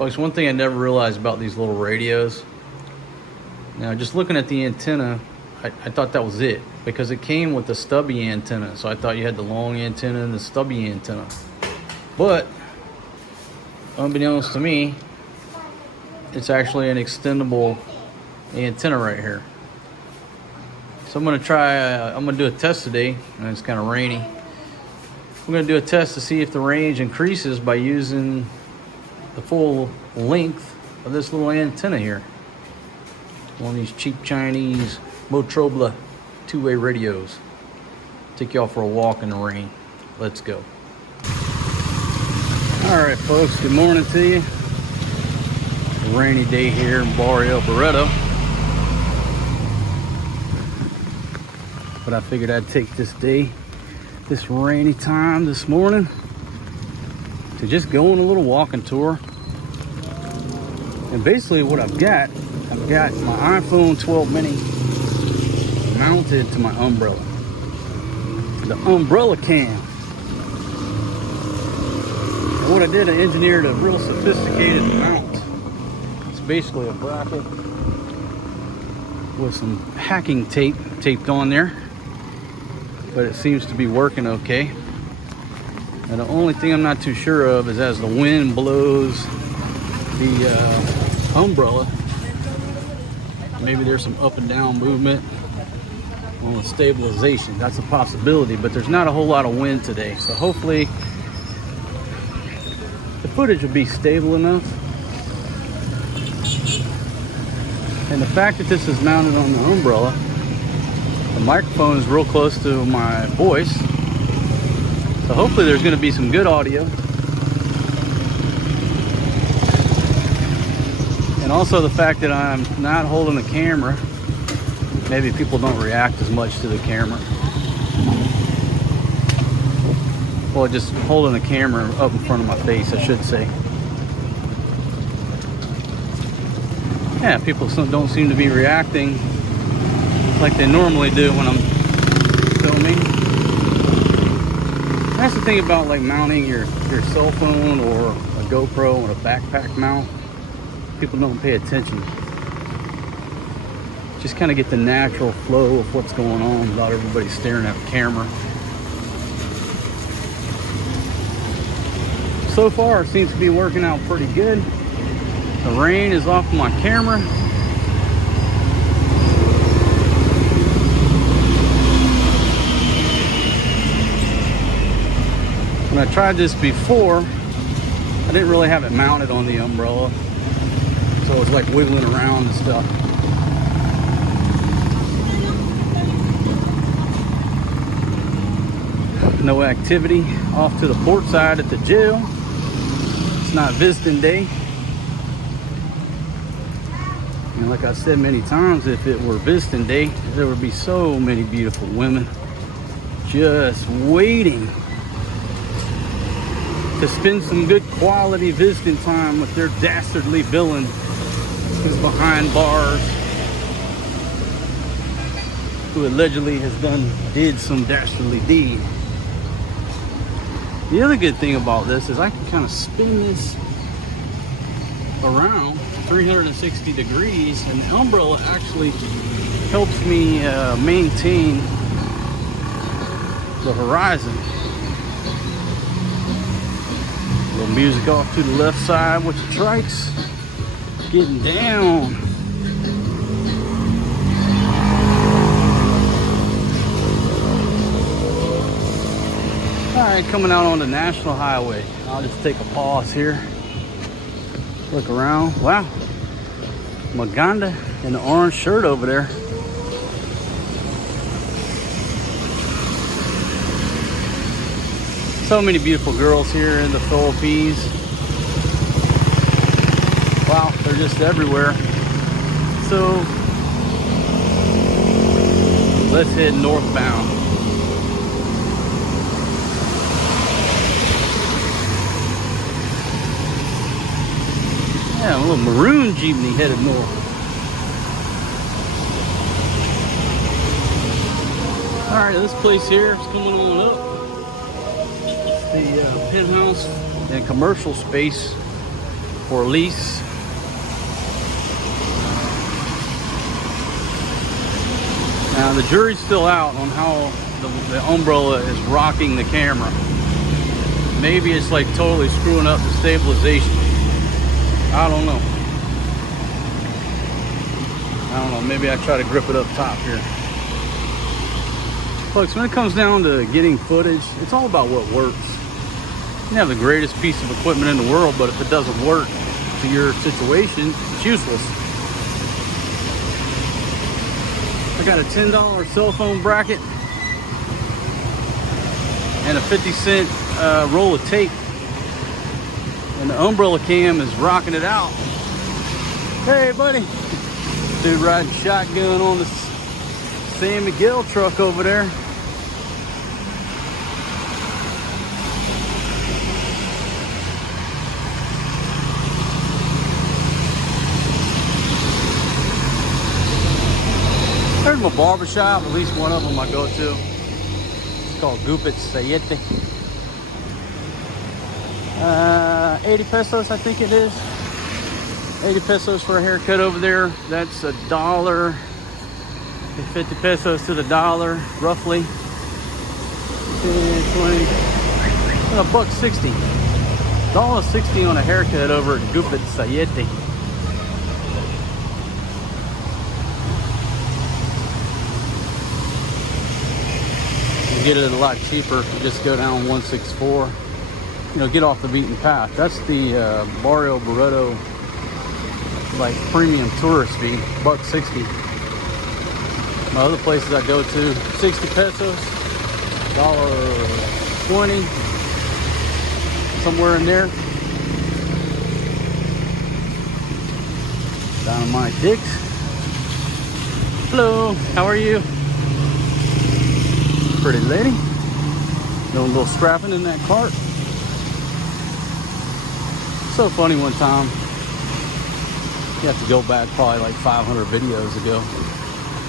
Folks, one thing I never realized about these little radios. Now, just looking at the antenna, I thought that was it because it came with the stubby antenna. So I thought you had the long antenna and the stubby antenna. But, unbeknownst to me, it's actually an extendable antenna right here. So I'm going to do a test today, and it's kind of rainy. I'm going to do a test to see if the range increases by using the full length of this little antenna here. One of these cheap Chinese Motorola two-way radios. Take y'all for a walk in the rain. Let's go. All right, folks, good morning to you. A rainy day here in Barrio Barretto. But I figured I'd take this day, this rainy time this morning, to just go on a little walking tour. And basically what I've got my iPhone 12 mini mounted to my umbrella. The umbrella cam. And what I did, I engineered a real sophisticated mount. It's basically a bracket with some hacking tape taped on there. But it seems to be working okay. And the only thing I'm not too sure of is as the wind blows the umbrella, maybe there's some up and down movement on the stabilization. That's a possibility, but there's not a whole lot of wind today. So hopefully the footage will be stable enough. And the fact that this is mounted on the umbrella, the microphone is real close to my voice, so hopefully there's going to be some good audio. And also the fact that I'm not holding the camera, maybe people don't react as much to the camera. Well, just holding the camera up in front of my face, I should say. Yeah, people don't seem to be reacting like they normally do when I'm filming. That's the thing about like mounting your cell phone or a GoPro on a backpack mount. People don't pay attention. Just kind of get the natural flow of what's going on without everybody staring at the camera. So far, it seems to be working out pretty good. The rain is off my camera. When I tried this before, I didn't really have it mounted on the umbrella, so it was like wiggling around and stuff. No activity off to the port side at the jail. It's not visiting day. And like I said many times, if it were visiting day, there would be so many beautiful women just waiting to spend some good quality visiting time with their dastardly villain who's behind bars, who allegedly did some dastardly deed. The other good thing about this is I can kind of spin this around 360 degrees, and the umbrella actually helps me maintain the horizon. A little music off to the left side with the trikes getting down. Alright, coming out on the National Highway. I'll just take a pause here. Look around. Wow. Maganda in the orange shirt over there. So many beautiful girls here in the Philippines. Wow, they're just everywhere. So let's head northbound. Yeah, a little maroon jeepney headed north. All right, this place here is coming on up. The penthouse and commercial space for a lease. Now the jury's still out on how the umbrella is rocking the camera. Maybe it's like totally screwing up the stabilization. I don't know. Maybe I try to grip it up top here. Folks, when it comes down to getting footage, it's all about what works. You can have the greatest piece of equipment in the world, but if it doesn't work to your situation, it's useless. I got a $10 cell phone bracket and a 50-cent roll of tape, and the umbrella cam is rocking it out. Hey buddy, dude riding shotgun on the San Miguel truck over there. There's my barbershop, at least one of them I go to. It's called Subic. 80 pesos, I think it is. 80 pesos for a haircut over there. That's $1. 50 pesos to the dollar, roughly. 10, 20, $1.60. $1.60 on a haircut over at Subic. You get it a lot cheaper if you just go down 164. Get off the beaten path. That's the Barrio Barretto, like premium tourist fee, $1.60. My other places I go to, 60 pesos, $1.20, somewhere in there. Dynamite Dicks. Hello, how are you? Pretty lady. Doing a little strapping in that cart. So funny, one time, you have to go back probably like 500 videos ago.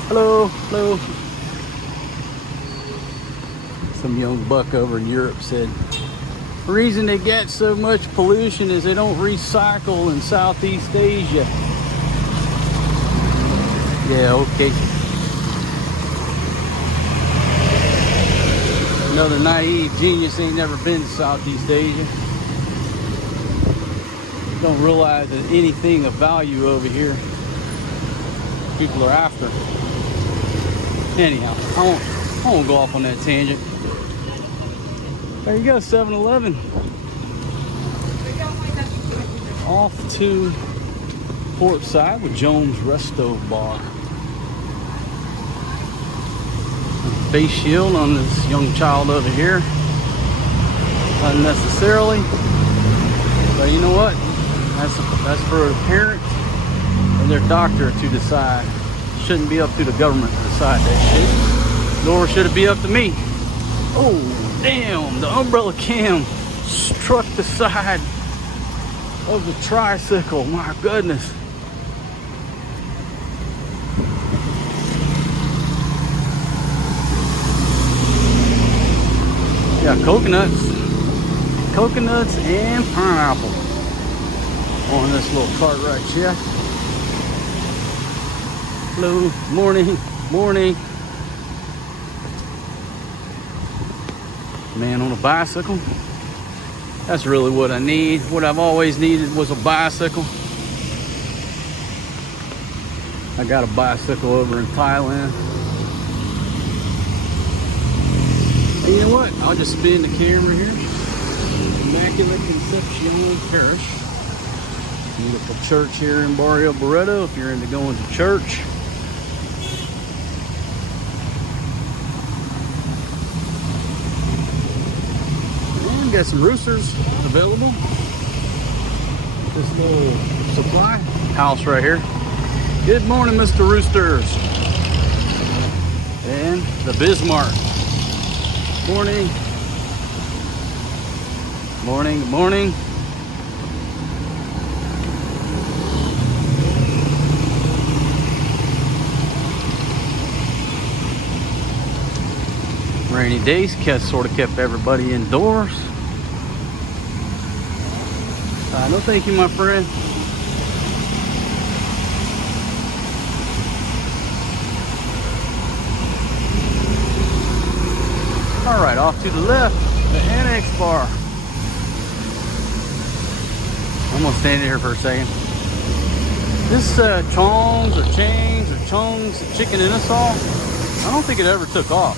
Hello, hello. Some young buck over in Europe said, the reason they get so much pollution is they don't recycle in Southeast Asia. Yeah, okay. Another naive genius ain't never been to Southeast Asia. Don't realize that anything of value over here, people are after. Anyhow, I won't go off on that tangent. There you go, 7-Eleven. Off to port side with Jones Resto Bar. Face shield on this young child over here, unnecessarily. But you know what? That's for a parent and their doctor to decide. It shouldn't be up to the government to decide that shit. Nor should it be up to me. Oh, damn! The umbrella cam struck the side of the tricycle. My goodness. Yeah, coconuts and pineapple on this little cart right here. Hello, morning. Man on a bicycle. That's really what I need. What I've always needed was a bicycle. I got a bicycle over in Thailand. And you know what? I'll just spin the camera here. Immaculate Concepcion Parish. Beautiful church here in Barrio Barretto if you're into going to church. And got some roosters available. This little supply house right here. Good morning, Mr. Roosters. And the Bismarck. Morning. Morning. Rainy days sort of kept everybody indoors. No thank you, my friend. All right, off to the left, the Annex Bar. I'm gonna stand here for a second. This Chong's or Chang's or Chong's chicken Innisal, I don't think it ever took off.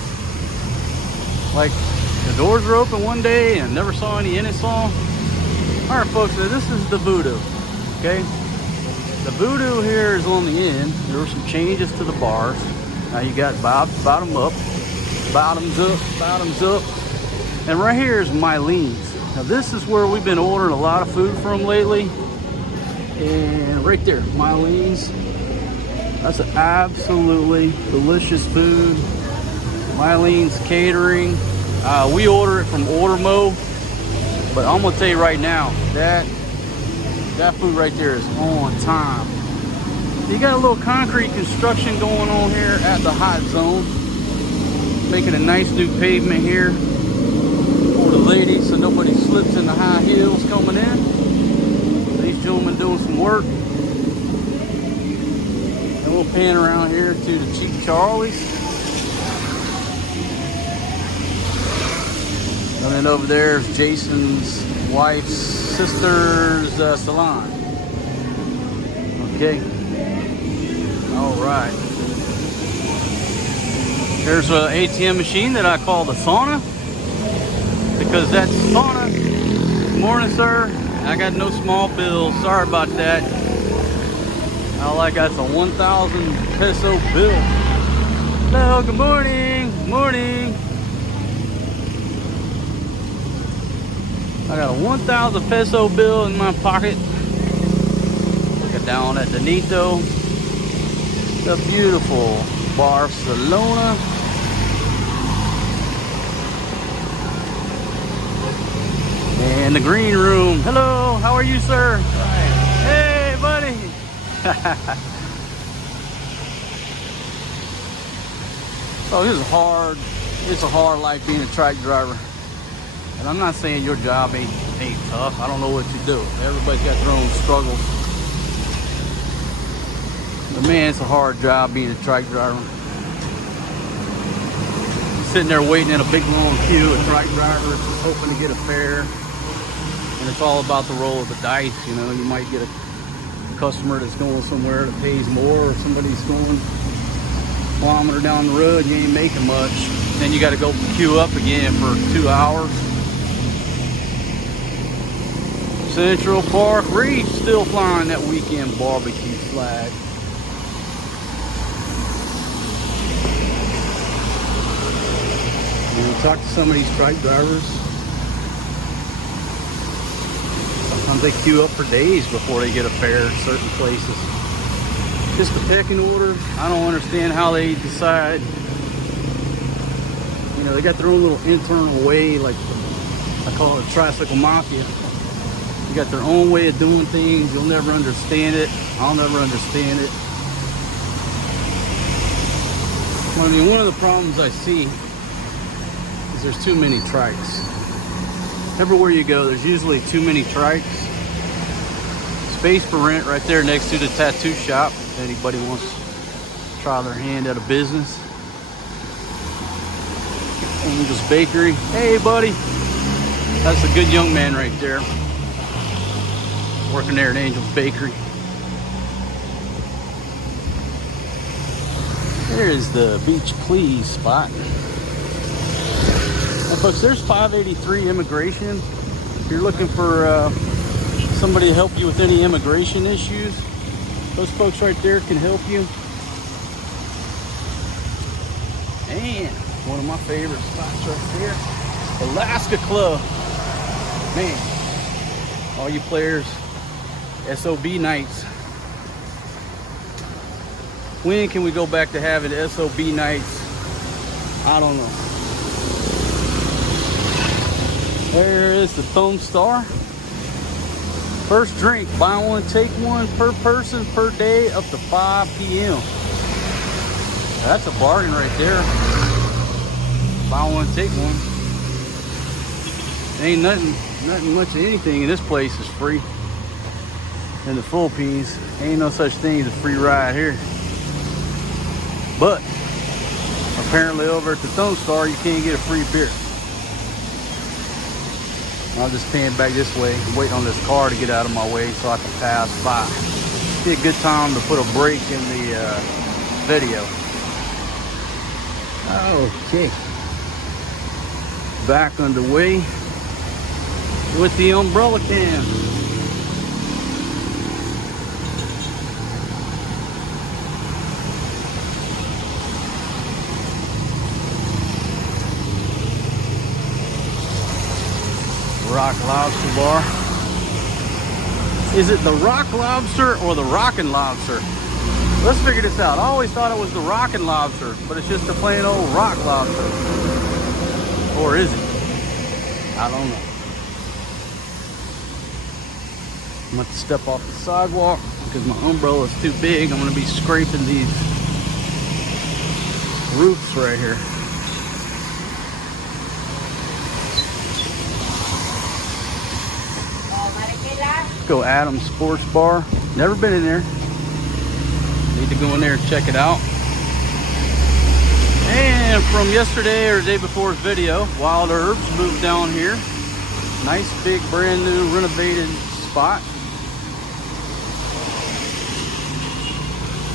Like, the doors were open one day and never saw any Innisal. All right, folks, so this is the Voodoo, okay? The Voodoo here is on the end. There were some changes to the bars. Now you got bottom up, bottoms up. And right here is Mylene's. Now this is where we've been ordering a lot of food from lately. And right there, Mylene's. That's an absolutely delicious food. Mylene's Catering. We order it from Ordermo. But I'm gonna tell you right now, that food right there is on time. You got a little concrete construction going on here at the hot zone. Making a nice new pavement here for the ladies so nobody slips in the high heels coming in. These gentlemen doing some work. And we'll pan around here to the Cheap Charlie's. And then over there is Jason's wife's sister's salon. Okay. All right. There's an ATM machine that I call the sauna, because that's sauna. Good morning, sir. I got no small bills. Sorry about that. All I got's a 1,000 peso bill. Hello, good morning. Good morning. I got a 1,000 peso bill in my pocket. Looking down at the Nito, the beautiful Barcelona. And the green room. Hello, how are you, sir? Hey, buddy. So this is hard. It's a hard life being a truck driver. And I'm not saying your job ain't tough. I don't know what you do. Everybody's got their own struggles. But man, it's a hard job being a truck driver. Sitting there waiting in a big long queue of truck drivers, hoping to get a fare. And it's all about the roll of the dice. You know, you might get a customer that's going somewhere that pays more, or somebody's going a kilometer down the road, you ain't making much. Then you got to go queue up again for 2 hours. Central Park Reef still flying that weekend barbecue flag. You know, talk to some of these truck drivers. Sometimes they queue up for days before they get a fare at certain places. Just the pecking order. I don't understand how they decide. You know, they got their own little internal way, like I call it tricycle mafia. You got their own way of doing things. You'll never understand it. I'll never understand it. I mean, one of the problems I see is there's too many trikes. Everywhere you go, there's usually too many trikes. Space for rent right there next to the tattoo shop, if anybody wants to try their hand at a business. Angel's Bakery. Hey, buddy. That's a good young man right there. Working there at Angel's Bakery. There's the Beach Please spot. Now, folks, there's 583 Immigration. If you're looking for somebody to help you with any immigration issues, those folks right there can help you. And one of my favorite spots right there, Alaska Club. Man, all you players, SOB nights. When can we go back to having SOB nights? I don't know. There is the Foam Star. First drink, buy one, take one per person per day up to 5 p.m. That's a bargain right there. Buy one, take one. Ain't nothing much of anything in this place is free. in the Philippines, ain't no such thing as a free ride here. But apparently over at the Stone Star, you can't get a free beer. I'll just pan back this way, waiting on this car to get out of my way so I can pass by. Be a good time to put a break in the video. Okay. Back underway with the umbrella can. Rock Lobster Bar. Is it the Rock Lobster or the Rockin' Lobster? Let's figure this out. I always thought it was the Rockin' Lobster, but it's just a plain old Rock Lobster. Or is it? I don't know. I'm going to step off the sidewalk because my umbrella is too big. I'm going to be scraping these roofs right here. Let's go Adams Sports Bar. Never been in there. Need to go in there and check it out. And from yesterday or the day before's video, Wild Herbs moved down here. Nice big brand new renovated spot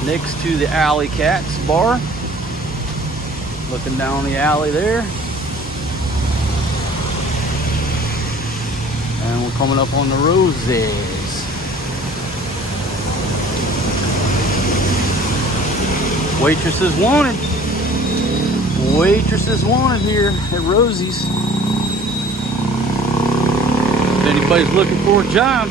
next to the Alley Cats bar. Looking down the alley there. And we're coming up on the Roses. Waitresses wanted. Waitresses wanted here at Rosie's. If anybody's looking for a job.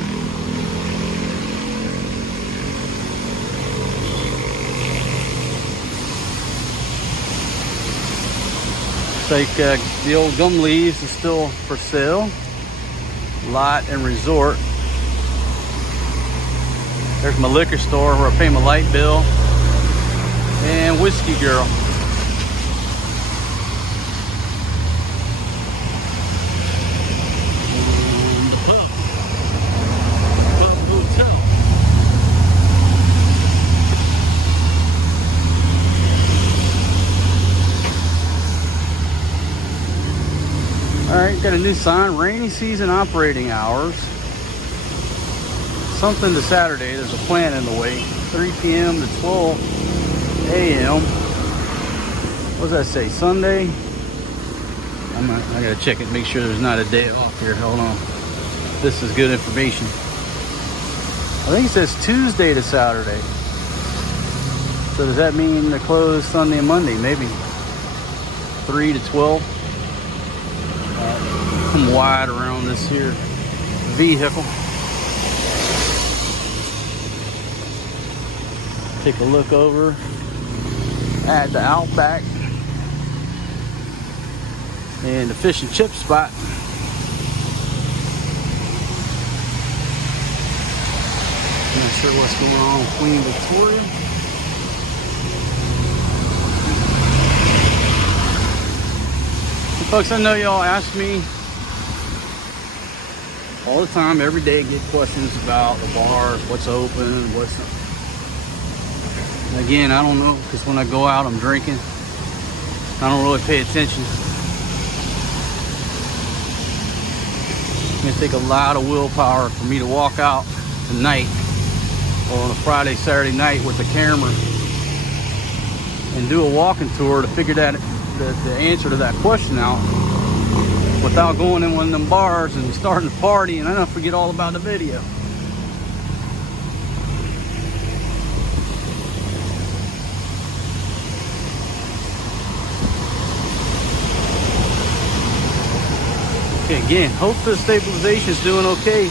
Looks like the old gum leaves is still for sale. Lot and Resort. There's my liquor store where I pay my light bill. And Whiskey Girl. And the pub. Pub Hotel. Alright, got a new sign. Rainy season operating hours. Something to Saturday. There's a plant in the way. 3 p.m. to 12 a.m. What does that say? Sunday? I gotta check it, make sure there's not a day off here. Hold on. This is good information. I think it says Tuesday to Saturday. So does that mean they're closed Sunday and Monday? Maybe 3 to 12. Come wide around this here vehicle. Take a look over at the Outback and the fish and chip spot. Not sure what's going on with Queen Victoria. Folks, I know y'all ask me all the time, every day, get questions about the bars, what's open, what's not. Again, I don't know, because when I go out, I'm drinking. I don't really pay attention. It's gonna take a lot of willpower for me to walk out tonight or on a Friday, Saturday night with the camera and do a walking tour to figure that the answer to that question out without going in one of them bars and starting to party and I don't forget all about the video. Okay, again, hope the stabilization is doing okay.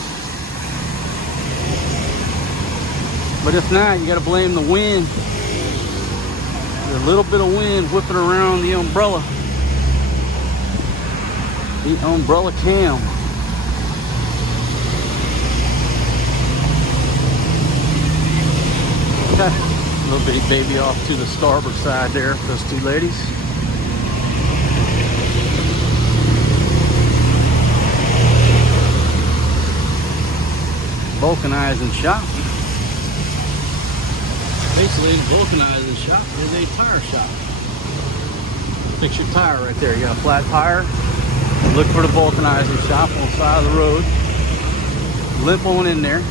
But if not, you gotta blame the wind. There's a little bit of wind whipping around the umbrella. The umbrella cam. Little bitty baby off to the starboard side there, those two ladies. vulcanizing shop. Basically, the vulcanizing shop is a tire shop. Fix your tire right there. You got a flat tire. Look for the vulcanizing shop on the side of the road. Limp on in there.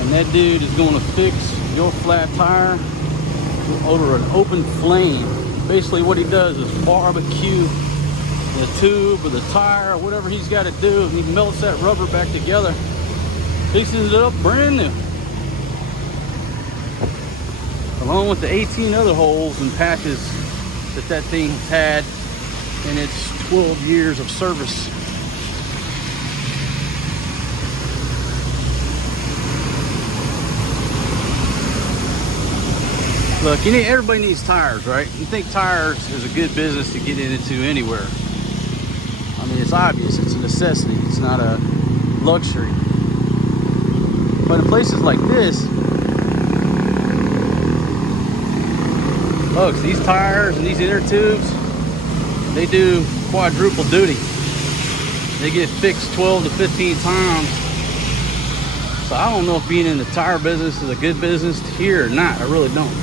And that dude is going to fix your flat tire over an open flame. Basically what he does is barbecue the tube or the tire or whatever he's got to do, and he melts that rubber back together, fixes it up brand new, along with the 18 other holes and patches that thing had in its 12 years of service. Look, everybody needs tires, right? You think tires is a good business to get into anywhere. I mean, it's obvious, it's a necessity, it's not a luxury. But in places like this, folks, these tires and these inner tubes, they do quadruple duty. They get fixed 12 to 15 times. So I don't know if being in the tire business is a good business here or not. I really don't.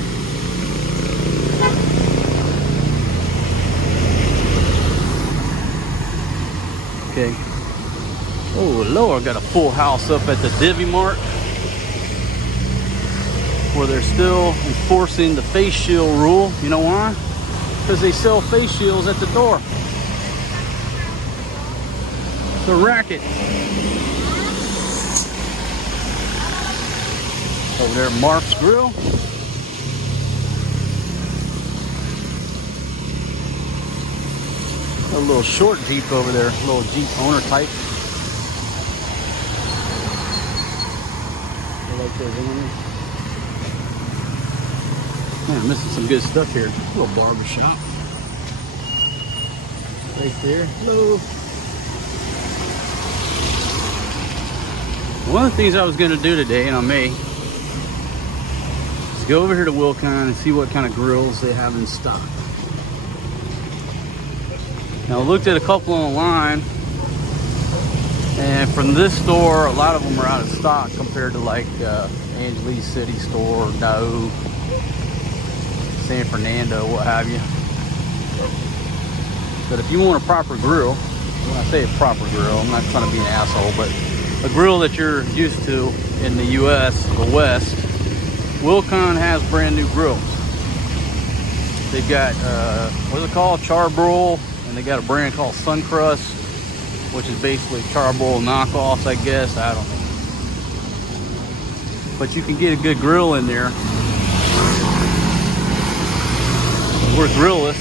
Okay. Oh Lord, got a full house up at the Divvy Mart, where they're still enforcing the face shield rule. You know why? Because they sell face shields at the door. It's a racket. Over there, Mark's Grill. A little short Jeep over there, a little Jeep owner type. I like those owners. Man, I'm missing some good stuff here. A little barber shop. Right there. Hello. One of the things I was going to do today, and I may, is go over here to Wilcon and see what kind of grills they have in stock. Now, I looked at a couple online, and from this store, a lot of them are out of stock compared to like Angeles City Store, Dow, San Fernando, what have you. But if you want a proper grill, when I say a proper grill, I'm not trying to be an asshole, but a grill that you're used to in the US, the West, Wilcon has brand new grills. They've got, what is it called? Charbroil. And they got a brand called Suncrust, which is basically charbroil knockoffs, I guess. I don't know. But you can get a good grill in there. We're grillless.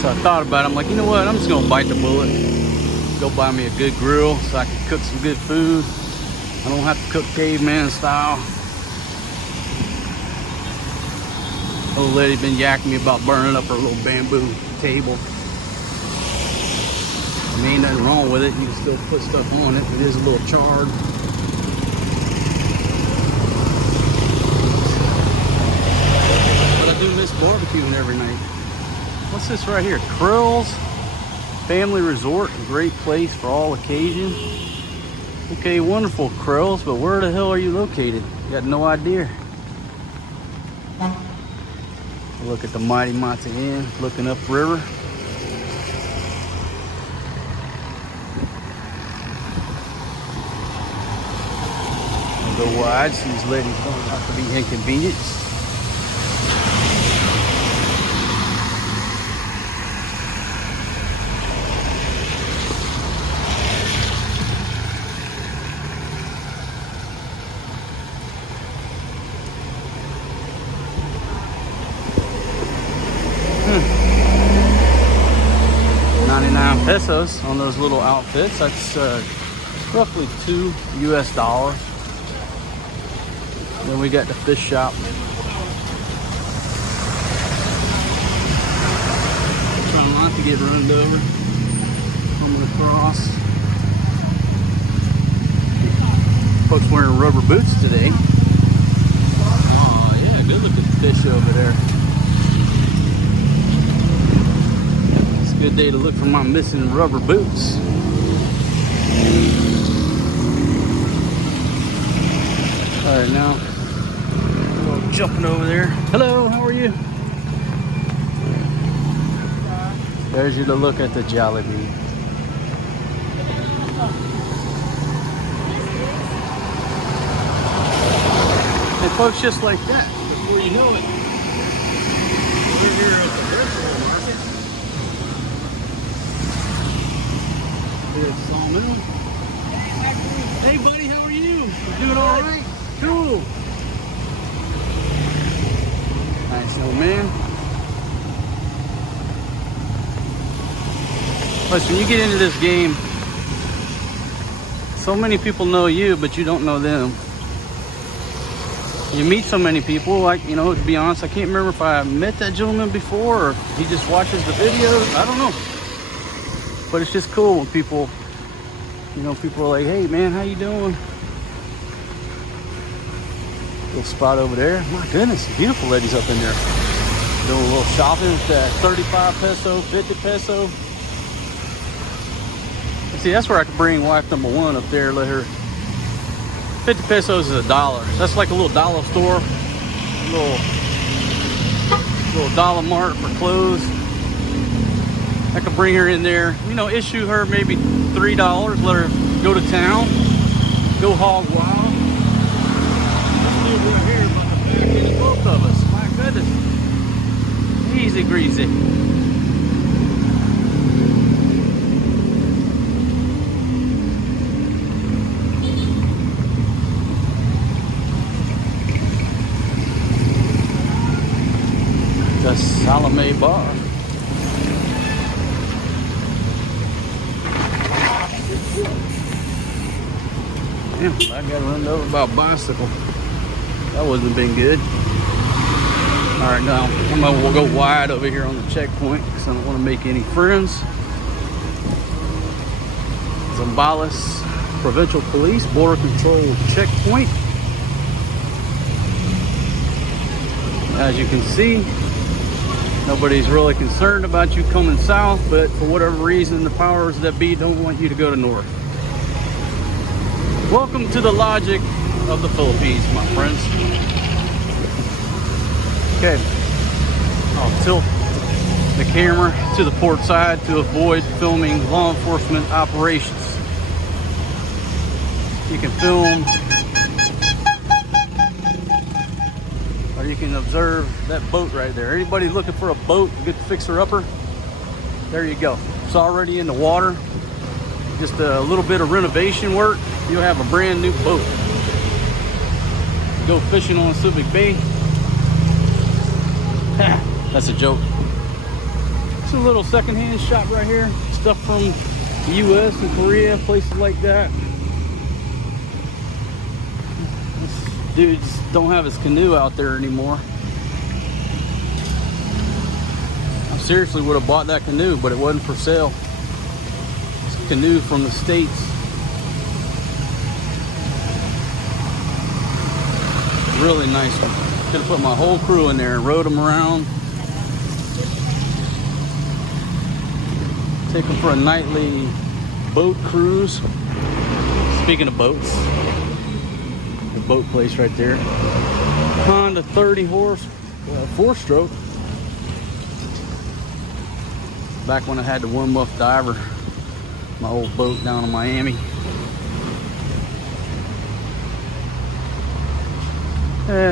So I thought about it. I'm like, you know what? I'm just going to bite the bullet. Go buy me a good grill so I can cook some good food. I don't have to cook caveman style. Old lady been yakking me about burning up her little bamboo table. I mean, ain't nothing wrong with it. You can still put stuff on it. It is a little charred. But I do miss barbecuing every night. What's this right here? Krill's Family Resort, a great place for all occasions. Okay, wonderful, Krill's, but where the hell are you located? Got no idea. Look at the Mighty Matza Inn, looking up river. I'll go wide so these ladies don't have to be inconvenienced. Pesos on those little outfits. That's roughly $2 US. Then we got the fish shop. Trying not to get run over. Coming across. Folks wearing rubber boots today. Oh yeah, good looking fish over there. It's a good day to look for my missing rubber boots. All right, now we're jumping over there. Hello, how are you? There's you to look at the Jollibee. And folks, just like that, before you know it, we're here at the vegetable market. Here's Sawmill. Hey buddy, how are you? You doing all right? Cool. Nice little man. Listen, you get into this game, so many people know you, but you don't know them. You meet so many people, like, you know, to be honest, I can't remember if I met that gentleman before or he just watches the videos. I don't know. But it's just cool when people, you know, people are like, hey man, how you doing? Little spot over there. My goodness, beautiful ladies up in there. Doing a little shopping with that 35 peso, 50 peso. See, that's where I could bring wife number one up there, let her. 50 pesos is $1. That's like a little dollar store, little dollar mart for clothes. I could bring her in there, you know, issue her maybe $3, let her go to town, go hog wild. Let's do it right here, but the back end of both of us. My goodness, easy greasy. The Salome Bar. Damn, I got run over by a bicycle. That wouldn't have been good. All right, now we'll go wide over here on the checkpoint because I don't want to make any friends. Zambales Provincial Police Border Control Checkpoint. As you can see, nobody's really concerned about you coming south, but for whatever reason, the powers that be don't want you to go to north. Welcome to the logic of the Philippines, my friends. Okay, I'll tilt the camera to the port side to avoid filming law enforcement operations. You can film, or you can observe that boat right there. Anybody looking for a boat, a good fixer-upper? There you go. It's already in the water. Just a little bit of renovation work. You'll have a brand new boat. Go fishing on Subic Bay. That's a joke. It's a little secondhand shop right here. Stuff from the US and Korea, places like that. This dude just don't have his canoe out there anymore. I seriously would have bought that canoe, but it wasn't for sale. It's a canoe from the States. Really nice one. Could have put my whole crew in there and rode them around. Take them for a nightly boat cruise. Speaking of boats, the boat place right there. Honda 30 horse, 4-stroke. Back when I had the one muff diver, my old boat down in Miami.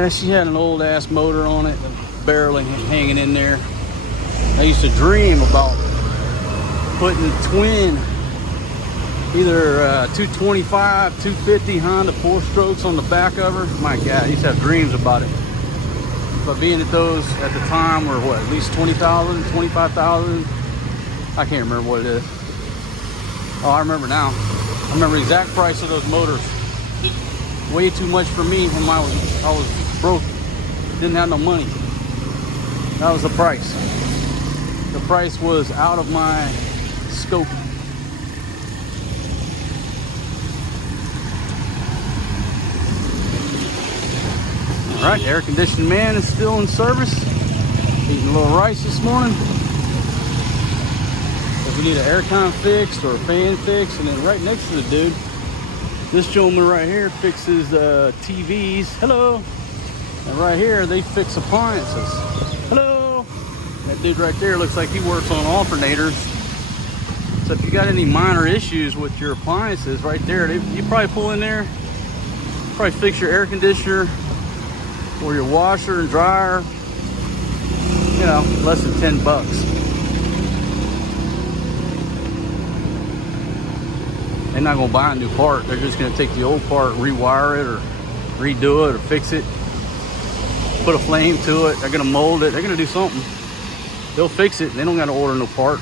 She had an old ass motor on it, barely hanging in there. I used to dream about putting twin, either 225, 250 Honda 4-strokes on the back of her. My God, I used to have dreams about it. But being that those at the time were what, at least 20,000, 25,000? I can't remember what it is. Oh, I remember now. I remember the exact price of those motors. Way too much for me when I was broke, didn't have no money. That was the price. The price was out of my scope. All right, air conditioning man is still in service. Eating a little rice this morning. If we need an aircon fixed or a fan fixed, and then right next to the dude, this gentleman right here fixes TVs. Hello. And right here, they fix appliances. Hello. That dude right there looks like he works on alternators. So if you got any minor issues with your appliances, right there, you probably pull in there, probably fix your air conditioner or your washer and dryer. You know, less than 10 bucks. They're not gonna buy a new part. They're just gonna take the old part, rewire it or redo it or fix it, put a flame to it. They're gonna mold it. They're gonna do something. They'll fix it. They don't gotta order no part.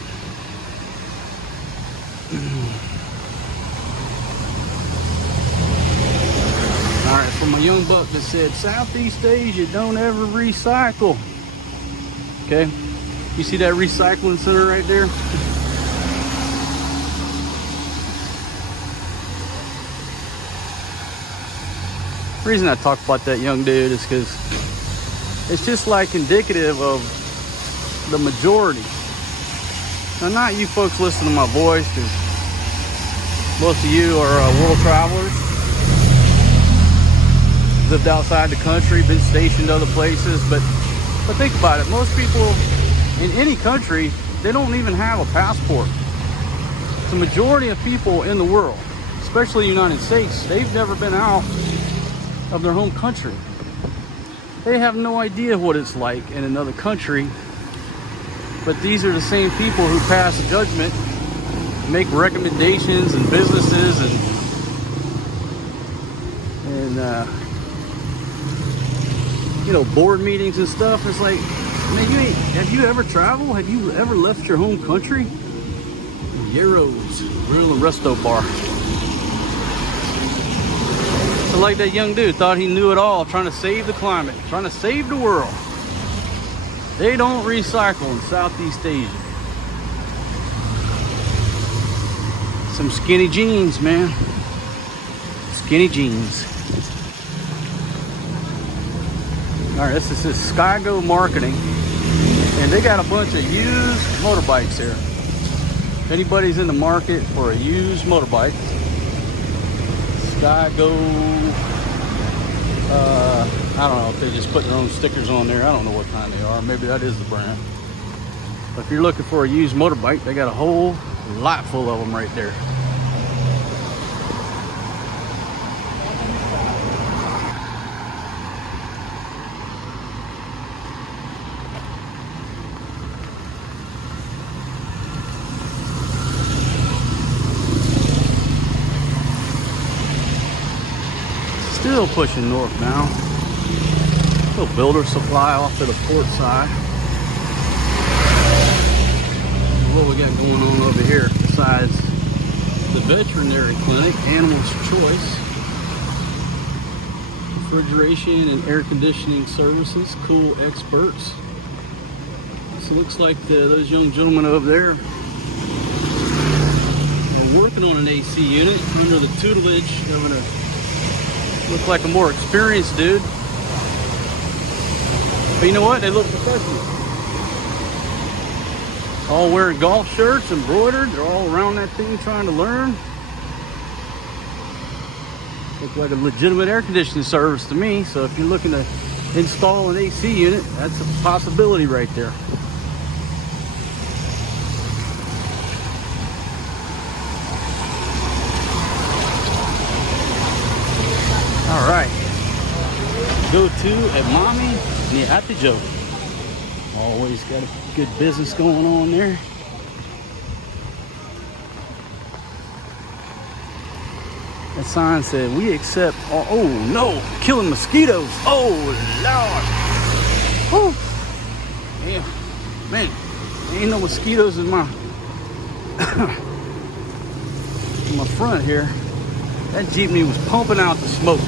All right, for my young buck that said, Southeast Asia don't ever recycle. Okay, you see that recycling center right there? The reason I talk about that young dude is because it's just like indicative of the majority. Now, not you folks listen to my voice, because most of you are world travelers, lived outside the country, been stationed other places, but think about it. Most people in any country, they don't even have a passport. The majority of people in the world, especially the United States, they've never been out of their home country. They have no idea what it's like in another country. But these are the same people who pass judgment, make recommendations and businesses and you know, board meetings and stuff. It's like, man, have you ever traveled? Have you ever left your home country? Euros, Grill and Resto Bar. So like that young dude thought he knew it all, trying to save the climate, trying to save the world. They don't recycle in Southeast Asia. Some skinny jeans, man. Skinny jeans. All right, this is Skygo Marketing, and they got a bunch of used motorbikes here. If anybody's in the market for a used motorbike, Skygo, I don't know if they just put their own stickers on there. I don't know what kind they are. Maybe that is the brand. But if you're looking for a used motorbike, they got a whole lot full of them right there. Still pushing north now. Little builder supply off to the port side. What we got going on over here besides the veterinary clinic, Animals Choice, refrigeration and air conditioning services, Cool Experts. So it looks like those young gentlemen over there are working on an AC unit under the tutelage of look like a more experienced dude. But you know what? They look professional. All wearing golf shirts, embroidered. They're all around that thing trying to learn. Looks like a legitimate air conditioning service to me. So if you're looking to install an AC unit, that's a possibility right there. All right, go to Emami near Atijo. Always got a good business going on there. That sign said, we accept all, oh no, killing mosquitoes. Oh Lord. Whew. Damn, man, there ain't no mosquitoes in my, in my front here. That Jeepney was pumping out the smoke.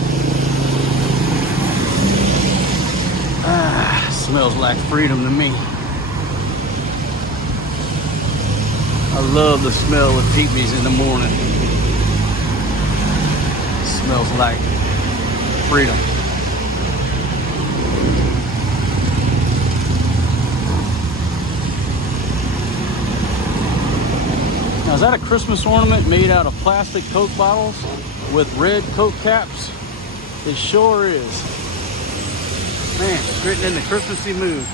Ah, smells like freedom to me. I love the smell of Jeepneys in the morning. Smells like freedom. Now, is that a Christmas ornament made out of plastic Coke bottles with red Coke caps? It sure is. Man, getting in the Christmassy mood.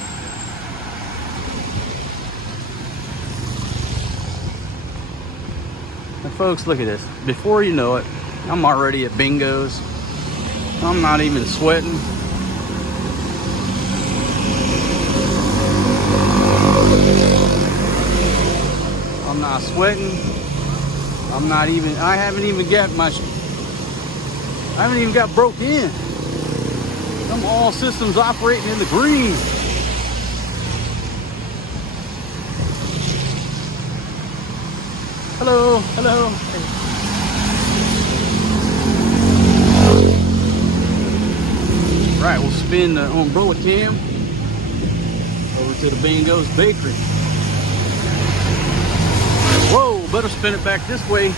And folks, look at this. Before you know it, I'm already at bingos. I'm not even sweating. I'm not sweating. I haven't even got broke in. I'm all systems operating in the green. Hello, hello. Right, we'll spin the umbrella cam over to the Bingo's Bakery. Whoa, better spin it back this way.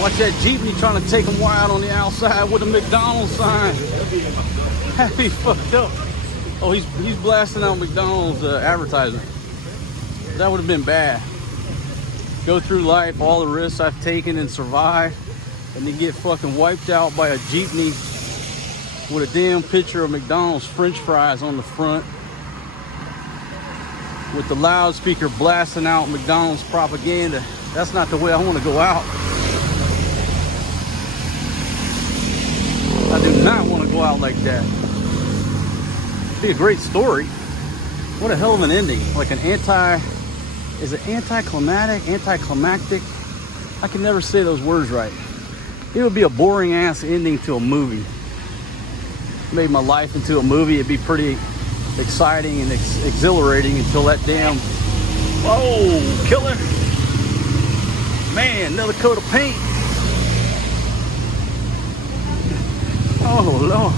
Watch that Jeepney trying to take them wild on the outside with a McDonald's sign. He fucked up. Oh, he's blasting out McDonald's advertisement. That would have been bad. Go through life, all the risks I've taken and survived, and then get fucking wiped out by a Jeepney with a damn picture of McDonald's French fries on the front, with the loudspeaker blasting out McDonald's propaganda. That's not the way I want to go out. I do not want to go out like that. It'd be a great story. What a hell of an ending. Like an is it anticlimactic? I can never say those words right. It would be a boring ass ending to a movie. Made my life into a movie. It'd be pretty exciting and exhilarating until that damn, whoa, killer. Man, another coat of paint. Oh Lord.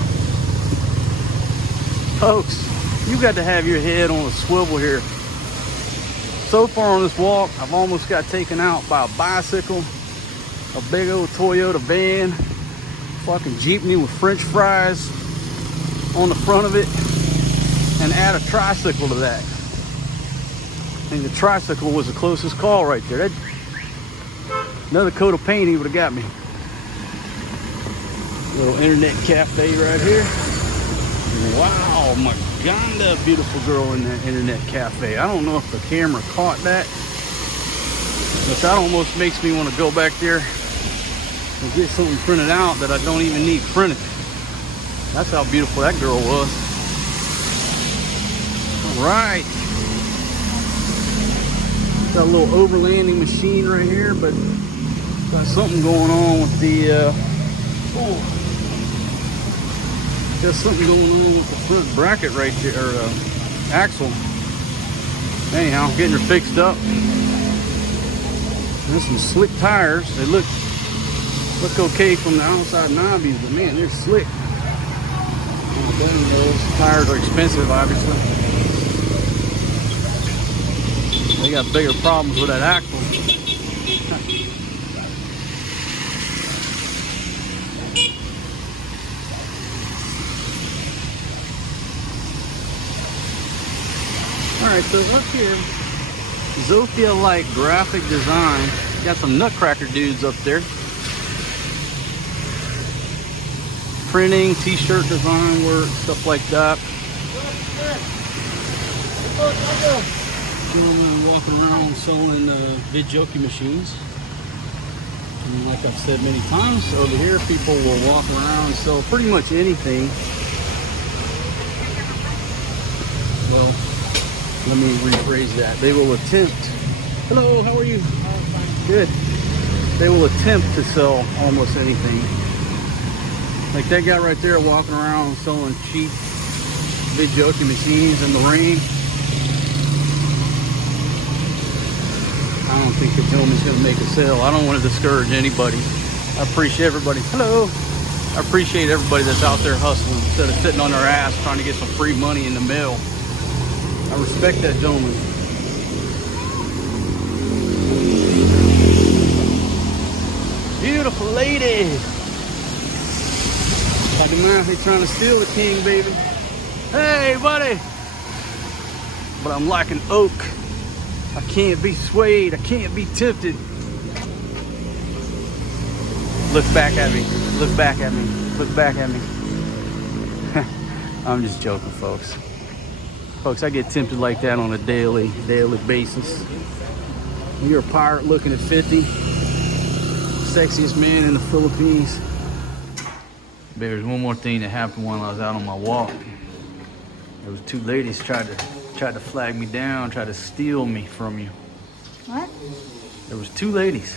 Folks, you got to have your head on a swivel here. So far on this walk, I've almost got taken out by a bicycle, a big old Toyota van, fucking Jeepney with French fries on the front of it, and add a tricycle to that. And the tricycle was the closest call right there. Another coat of paint, he would have got me. Little internet cafe right here. Wow, Maganda, beautiful girl in that internet cafe. I don't know if the camera caught that, but that almost makes me want to go back there and get something printed out that I don't even need printed. That's how beautiful that girl was. All right. Got a little overlanding machine right here, but got something going on with the got something going on with the front bracket right there, or axle. Anyhow, getting her fixed up. There's some slick tires. They look okay from the outside knobbies, but man, they're slick. Oh, those tires are expensive, obviously. They got bigger problems with that axle. Alright, so up here, Zofia Light Graphic Design. Got some nutcracker dudes up there. Printing, t-shirt design work, stuff like that. Walking around selling vidjoki machines. And like I've said many times, over here people will walk around and sell pretty much anything. Well, let me rephrase that. They will attempt. Hello, how are you? Good. They will attempt to sell almost anything. Like that guy right there walking around selling cheap vidjoki machines in the rain. I don't think the gentleman's going to make a sale. I don't want to discourage anybody. I appreciate everybody. Hello. I appreciate everybody that's out there hustling instead of sitting on their ass trying to get some free money in the mail. I respect that gentleman. Beautiful lady. Like a man, they trying to steal the king, baby. Hey, buddy. But I'm like an oak. I can't be swayed. I can't be tempted. Look back at me. Look back at me. Look back at me. I'm just joking, folks. Folks, I get tempted like that on a daily basis. You're a pirate looking at 50. Sexiest man in the Philippines. But there's one more thing that happened while I was out on my walk. There was 2 ladies tried to flag me down, tried to steal me from you. What? There was 2 ladies.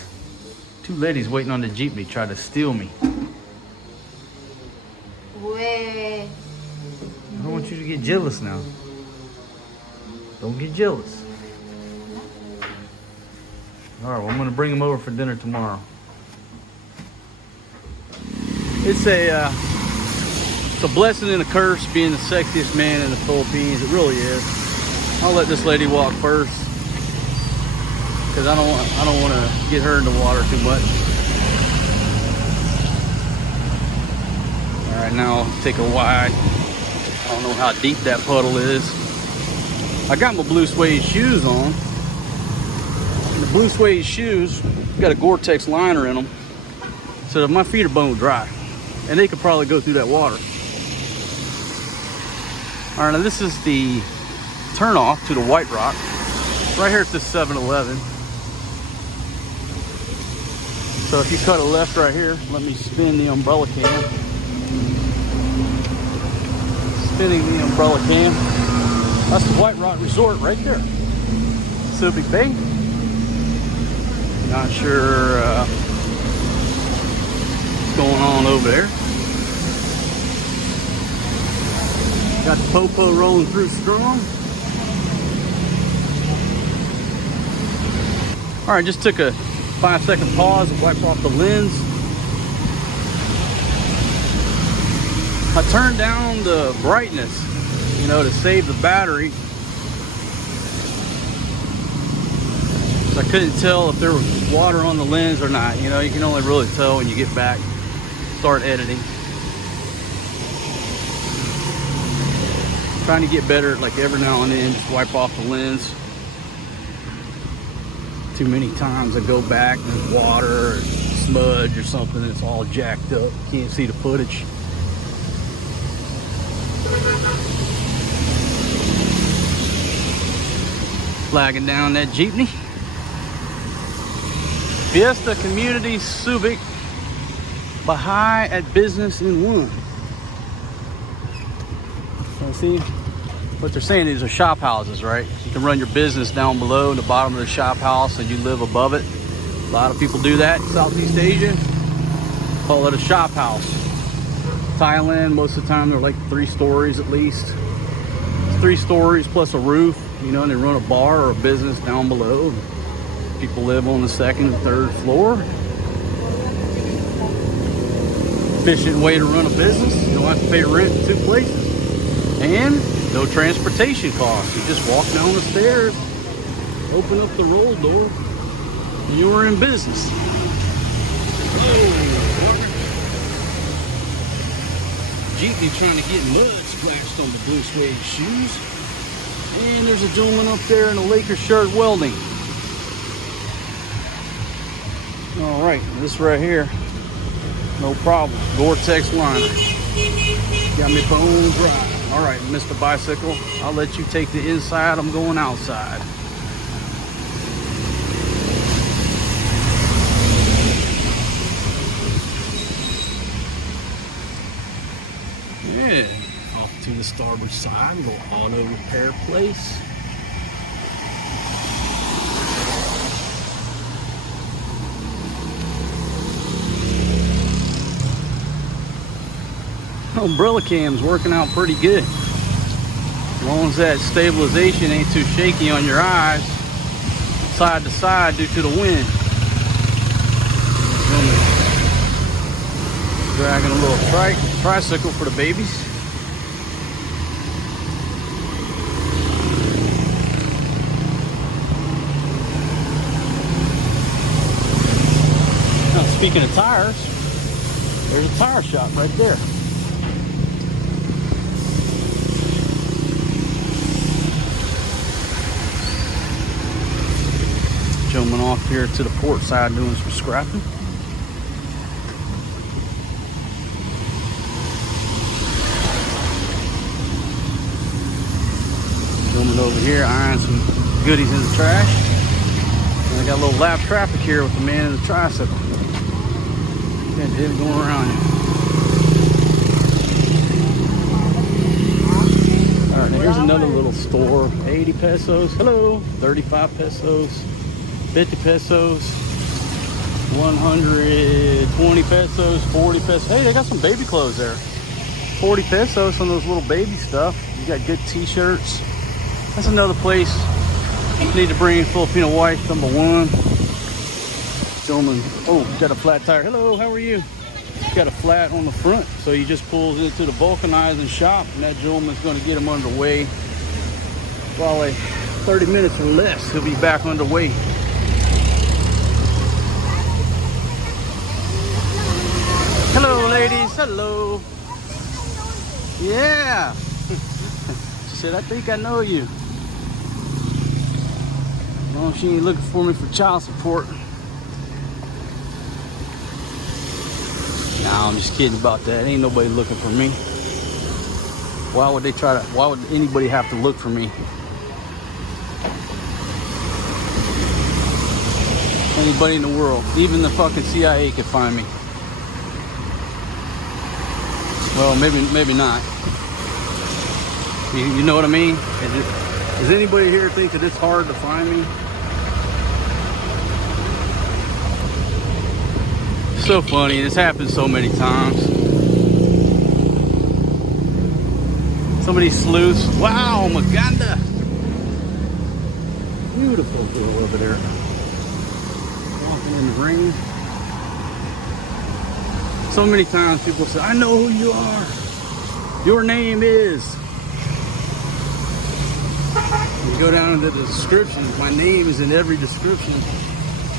2 ladies waiting on the jeepney tried to steal me. Wait. I don't want you to get jealous now. Don't get jealous. All right, well, I'm gonna bring them over for dinner tomorrow. It's a blessing and a curse being the sexiest man in the Philippines. It really is. I'll let this lady walk first because I don't want to get her in the water too much. All right, now I'll take her wide. I don't know how deep that puddle is. I got my blue suede shoes on. And the blue suede shoes got a Gore-Tex liner in them, so that my feet are bone dry, and they could probably go through that water. All right, now this is the turnoff to the White Rock, right here at this 7-Eleven. So if you cut a left right here, let me spin the umbrella cam. Spinning the umbrella cam. That's the White Rock Resort right there. Subic Bay. Not sure what's going on over there. Got the popo rolling through strong. All right, just took a 5-second pause and wiped off the lens. I turned down the brightness, you know, to save the battery. So I couldn't tell if there was water on the lens or not. You know, you can only really tell when you get back, start editing. Trying to get better, like every now and then, just wipe off the lens. Too many times I go back and there's water or smudge or something, it's all jacked up. Can't see the footage. Flagging down that jeepney. Fiesta Community Subic Baha'i at business in one. So see what they're saying, these are shop houses, right? You can run your business down below in the bottom of the shop house and you live above it. A lot of people do that in Southeast Asia. Call it a shop house. Thailand, most of the time they're like 3 stories at least. It's 3 stories plus a roof, you know, and they run a bar or a business down below. People live on the 2nd and 3rd floor. Efficient way to run a business. You don't have to pay rent in 2 places. And no transportation costs. You just walk down the stairs, open up the roll door, and you are in business. Jeepney trying to get mud splashed on the blue suede shoes. And there's a gentleman up there in a Lakers shirt welding. All right, this right here, no problem. Gore-Tex liner. Got me bone dry. All right, Mr. Bicycle, I'll let you take the inside. I'm going outside. Yeah, off to the starboard side, little auto repair place. Umbrella cam's working out pretty good. As long as that stabilization ain't too shaky on your eyes, side to side due to the wind. Dragging a little tricycle for the babies. Now, speaking of tires, there's a tire shop right there. Gentleman off here to the port side doing some scrapping. over here eyeing some goodies in the trash. And I got a little lap traffic here with the man in the tricycle. Got David going around here. Alright, now here's another little store. 80 pesos. Hello. 35 pesos. 50 pesos. 120 pesos. 40 pesos. Hey, they got some baby clothes there. 40 pesos on those little baby stuff. You got good t-shirts. That's another place. Need to bring Filipino wife, number one. Gentleman, oh, got a flat tire. Hello, how are you? Got a flat on the front, so he just pulls into the vulcanizing shop, and that gentleman's going to get him underway. Probably 30 minutes or less, he'll be back underway. Hello, ladies. Hello. Yeah. She said, I think I know you. Well, she ain't looking for me for child support. Nah, I'm just kidding about that. Ain't nobody looking for me. Why would anybody have to look for me? Anybody in the world, even the fucking CIA could find me. Well, maybe not. You know what I mean? Does anybody here think that it's hard to find me? So funny, and it's happened so many times. Some of these sleuths. Wow, Maganda. Beautiful girl over there. Walking in the rain. So many times people say, I know who you are. Your name is. You go down into the descriptions. My name is in every description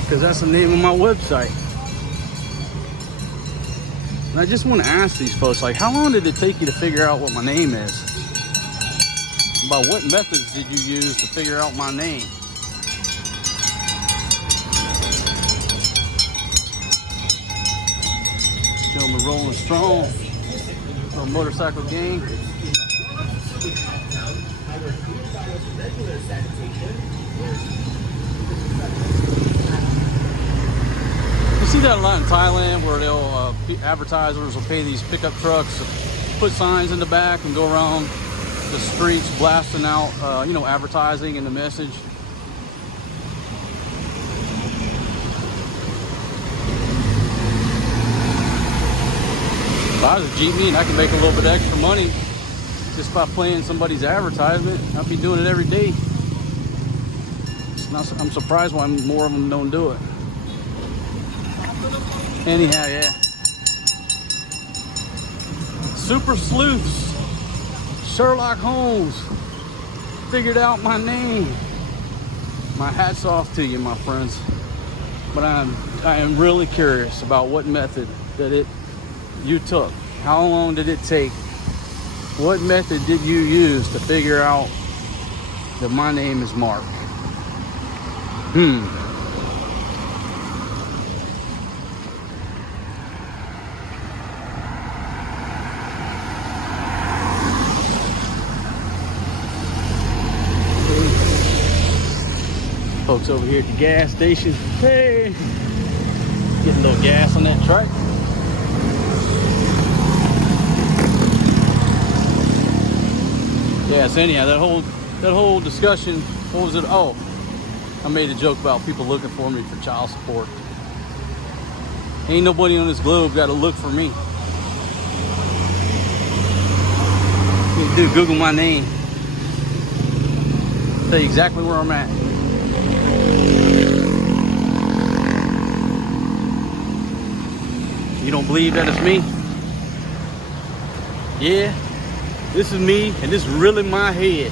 because that's the name of my website. And I just want to ask these folks, like, how long did it take you to figure out what my name is? By what methods did you use to figure out my name? Gentlemen rolling strong. Little motorcycle gang. You see that a lot in Thailand, where they'll advertisers will pay these pickup trucks to put signs in the back and go around the streets blasting out, advertising and the message. If I was a Jeep and I can make a little bit of extra money just by playing somebody's advertisement, I'd be doing it every day. I'm surprised why more of them don't do it. Anyhow, yeah. Super sleuths. Sherlock Holmes figured out my name. My hat's off to you, my friends. But I am really curious about what method that you took. How long did it take? What method did you use to figure out that my name is Mark? Folks over here at the gas station. Hey, getting a little gas on that truck. Yeah, so anyhow, that whole discussion, what was it? Oh, I made a joke about people looking for me for child support. Ain't nobody on this globe got to look for me. You can do Google my name. Tell you exactly where I'm at. You don't believe that it's me? Yeah, this is me, and this is really my head.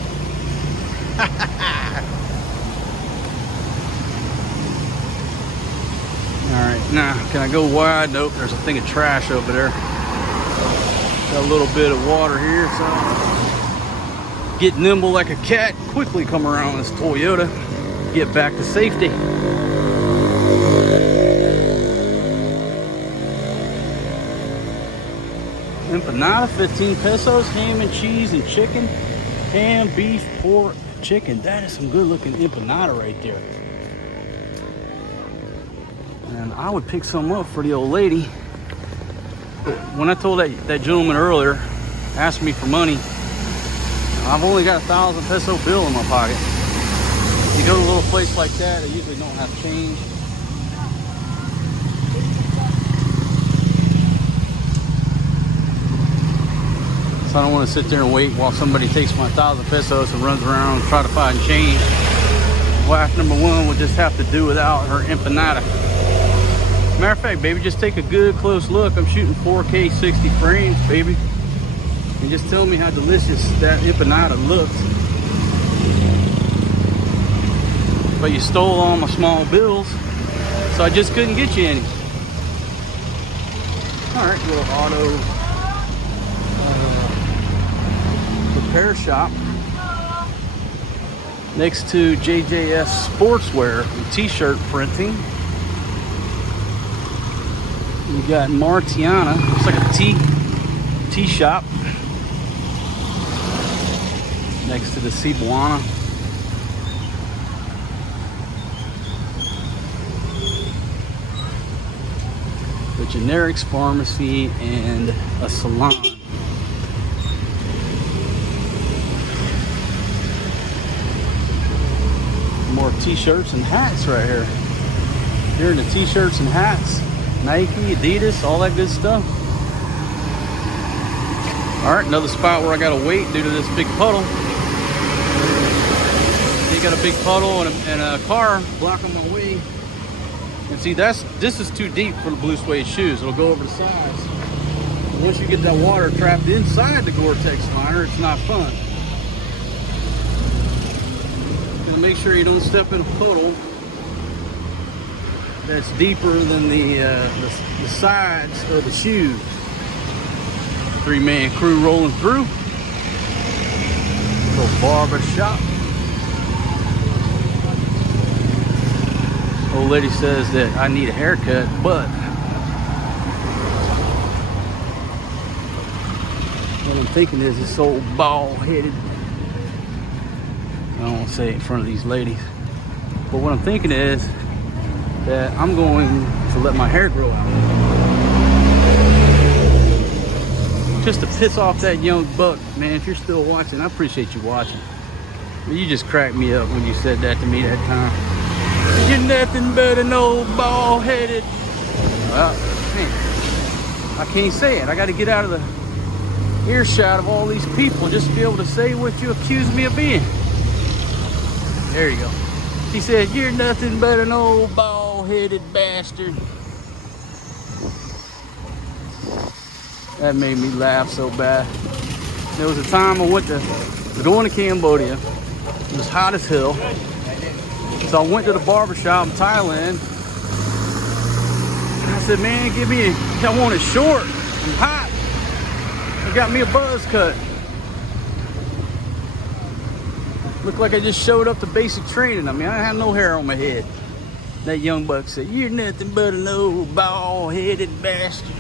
Alright, now, can I go wide? Nope, there's a thing of trash over there. Got a little bit of water here, so get nimble like a cat, quickly come around this Toyota, get back to safety. Empanada, 15 pesos, ham and cheese and chicken, ham, beef, pork, chicken. That is some good looking empanada right there. And I would pick some up for the old lady. But when I told that gentleman earlier, asked me for money, I've only got 1,000 peso bill in my pocket. You go to a little place like that, they usually don't have change. So I don't want to sit there and wait while somebody takes my 1,000 pesos and runs around and try to find change. Wife number one would just have to do without her empanada. Matter of fact, baby, just take a good close look. I'm shooting 4K 60 frames, baby. And just tell me how delicious that empanada looks. But you stole all my small bills, so I just couldn't get you any. All right, little auto repair shop next to JJS Sportswear and t-shirt printing. We got Martiana, looks like a tea shop next to the Cebuana. The generics pharmacy and a salon. More t-shirts and hats right here. Here are the t-shirts and hats. Nike, Adidas, all that good stuff. All right, another spot where I gotta wait due to this big puddle. You got a big puddle and a car blocking my way. And see, this is too deep for the blue suede shoes. It'll go over the sides. Once you get that water trapped inside the Gore-Tex liner, it's not fun. So make sure you don't step in a puddle that's deeper than the sides of the shoes. 3-man crew rolling through. Little barber shop. Old lady says that I need a haircut, but what I'm thinking is this old bald-headed, I don't want to say it in front of these ladies, but what I'm thinking is that I'm going to let my hair grow out. Just to piss off that young buck, man. If you're still watching, I appreciate you watching. You just cracked me up when you said that to me that time. You're nothing but an old bald-headed. Well, man, I can't say it. I got to get out of the earshot of all these people just to be able to say what you accuse me of being. There you go. She said, you're nothing but an old bald-headed bastard. That made me laugh so bad. There was a time I was going to Cambodia. It was hot as hell. So I went to the barbershop in Thailand. And I said, man, I want it short. I'm hot. They got me a buzz cut. Looked like I just showed up to basic training. I mean, I have no hair on my head. That young buck said, you're nothing but an old bald-headed bastard.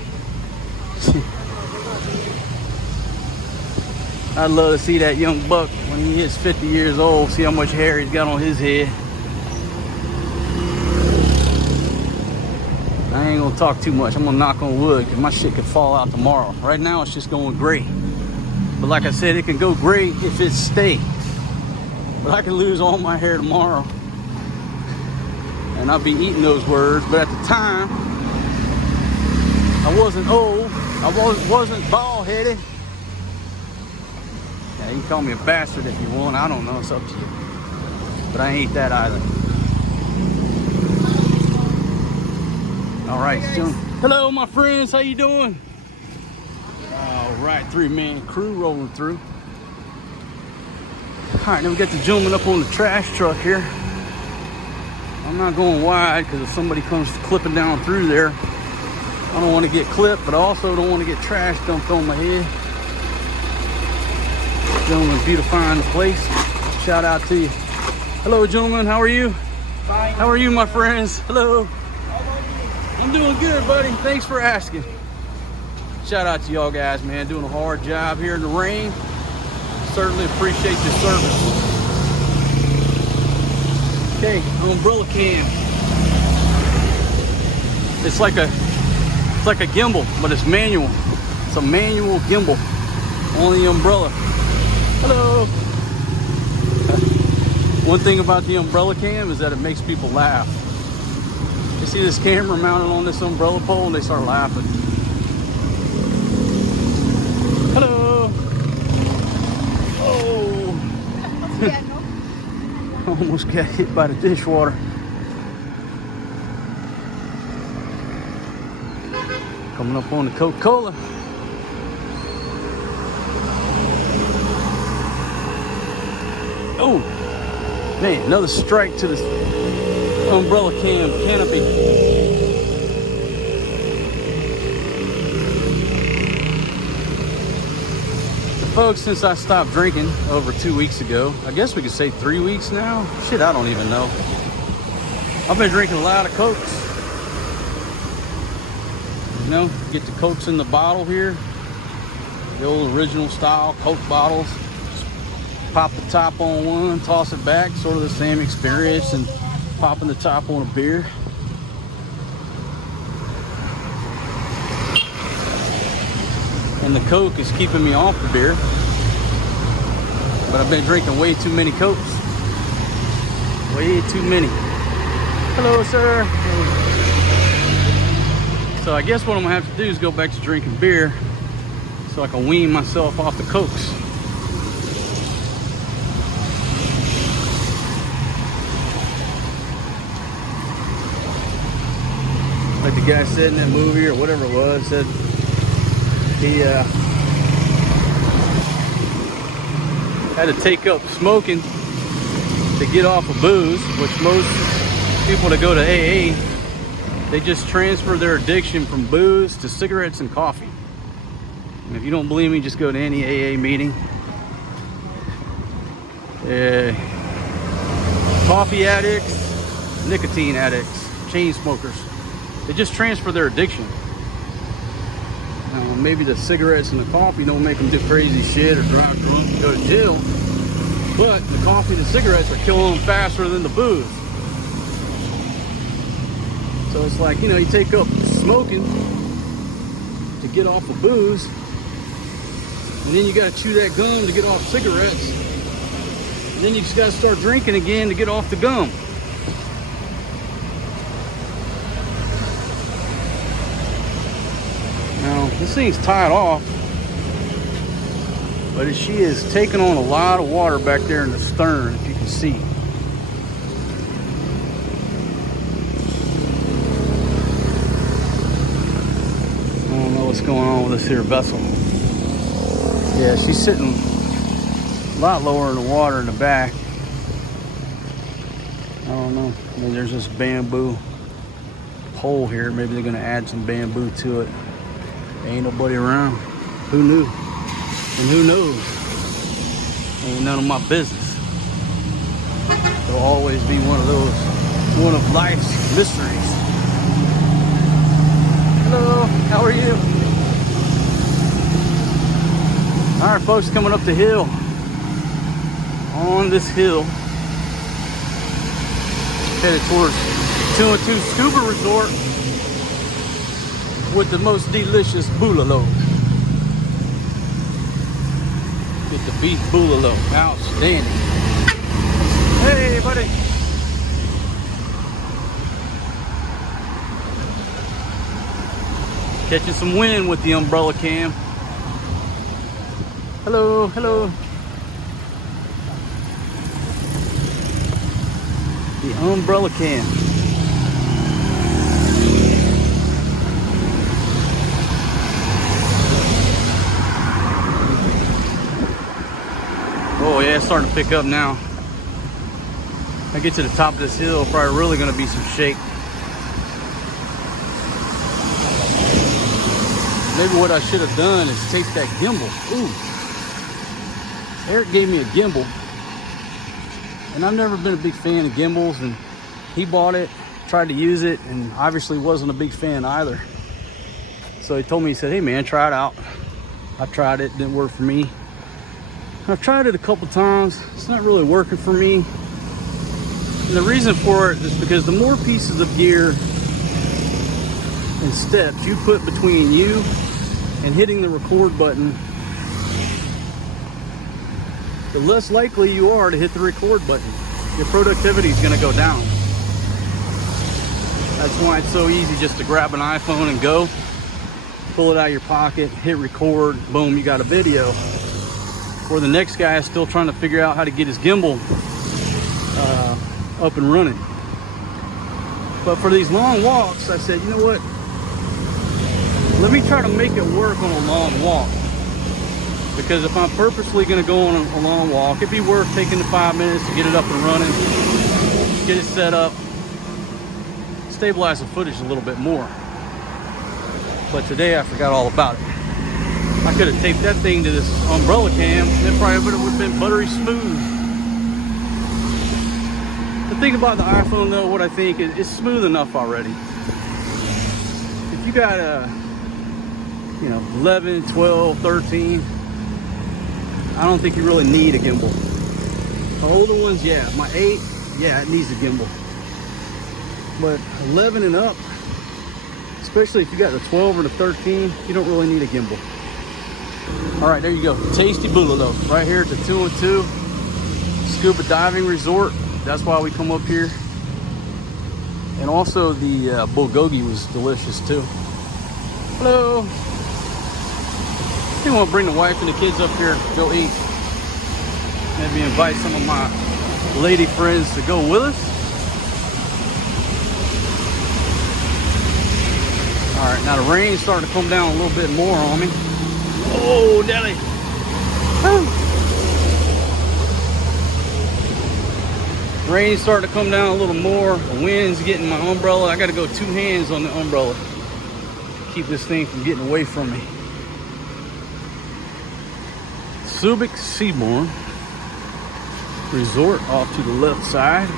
I'd love to see that young buck when he hits 50 years old, see how much hair he's got on his head. I ain't gonna talk too much. I'm gonna knock on wood because my shit could fall out tomorrow. Right now it's just going gray. But like I said, it can go gray if it stays. But I can lose all my hair tomorrow. And I'll be eating those words. But at the time, I wasn't old. I wasn't bald-headed. Yeah, you can call me a bastard if you want. I don't know. It's up to you. But I ain't that either. All right, John. Hello, my friends. How you doing? All right, 3-man crew rolling through. All right, now we got the gentleman up on the trash truck here. I'm not going wide because if somebody comes clipping down through there, I don't want to get clipped, but I also don't want to get trash dumped on my head. Gentleman beautifying the place. Shout out to you. Hello, gentlemen. How are you? Fine. How are you, my friends? Hello. How about you? I'm doing good, buddy. Thanks for asking. Shout out to y'all guys, man. Doing a hard job here in the rain. Certainly appreciate your service. Okay, umbrella cam. It's like a gimbal, but it's manual. It's a manual gimbal on the umbrella. Hello. One thing about the umbrella cam is that it makes people laugh. You see this camera mounted on this umbrella pole and they start laughing. Hello. Oh. Almost got hit by the dishwater. Coming up on the Coca-Cola. Oh, man, another strike to this umbrella cam canopy. So folks, since I stopped drinking over 2 weeks ago, I guess we could say 3 weeks now. Shit, I don't even know. I've been drinking a lot of Cokes. You know, get the Cokes in the bottle here. The old original style Coke bottles. Pop the top on one, toss it back, sort of the same experience and popping the top on a beer. And the Coke is keeping me off the beer. But I've been drinking way too many Cokes. Way too many. Hello, sir. So I guess what I'm gonna have to do is go back to drinking beer so I can wean myself off the Cokes. Like the guy said in that movie or whatever it was, said he had to take up smoking to get off of booze, which most people that go to AA, they just transfer their addiction from booze to cigarettes and coffee. And if you don't believe me, just go to any AA meeting. Coffee addicts, nicotine addicts, chain smokers, they just transfer their addiction. Now, maybe the cigarettes and the coffee don't make them do crazy shit or drive drunk and go to jail, but the coffee and the cigarettes are killing them faster than the booze. So it's like, you know, you take up smoking to get off of booze, and then you got to chew that gum to get off cigarettes, and then you just got to start drinking again to get off the gum. Now, this thing's tied off, but she is taking on a lot of water back there in the stern, if you can see. I don't know what's going on with this here vessel. Yeah, she's sitting a lot lower in the water in the back. I don't know. Maybe there's this bamboo pole here. Maybe they're going to add some bamboo to it. Ain't nobody around. Who knew? And who knows? Ain't none of my business. It'll always be one of life's mysteries. Hello, how are you? All right, folks, coming up the hill. On this hill, headed towards 212 Scuba Resort with the most delicious bulalo. Get the beef bulalo. Outstanding. Hey, buddy. Catching some wind with the umbrella cam. Hello, hello. The umbrella cam. Oh yeah, it's starting to pick up now. I get to the top of this hill, probably really gonna be some shake. Maybe what I should have done is take that gimbal. Ooh. Eric gave me a gimbal. And I've never been a big fan of gimbals, and he bought it, tried to use it, and obviously wasn't a big fan either. So he told me, he said, hey man, try it out. I tried it, didn't work for me. I've tried it a couple times. It's not really working for me. And the reason for it is because the more pieces of gear and steps you put between you and hitting the record button, the less likely you are to hit the record button. Your productivity is going to go down. That's why it's so easy just to grab an iPhone and go, pull it out of your pocket, hit record, boom, you got a video. Or the next guy is still trying to figure out how to get his gimbal up and running. But for these long walks, I said, you know what? Let me try to make it work on a long walk. Because if I'm purposely going to go on a long walk, it'd be worth taking the 5 minutes to get it up and running, get it set up, stabilize the footage a little bit more. But today I forgot all about it. I could have taped that thing to this umbrella cam, it probably would have been buttery smooth. The thing about the iPhone though, what I think is it's smooth enough already. If you got a 11, 12, 13, I don't think you really need a gimbal. The older ones, yeah. My 8, yeah, it needs a gimbal. But 11 and up, especially if you got the 12 or the 13, you don't really need a gimbal. All right, there you go. Tasty Boogaloo, right here at the 212 Scuba Diving Resort. That's why we come up here. And also the bulgogi was delicious too. Hello. I think I want to bring the wife and the kids up here, go eat. Maybe invite some of my lady friends to go with us. All right, now the rain's starting to come down a little bit more on me. Oh, Nelly. Rain's starting to come down a little more. The wind's getting my umbrella. I got to go 2 hands on the umbrella to keep this thing from getting away from me. Subic Seabourn Resort off to the left side.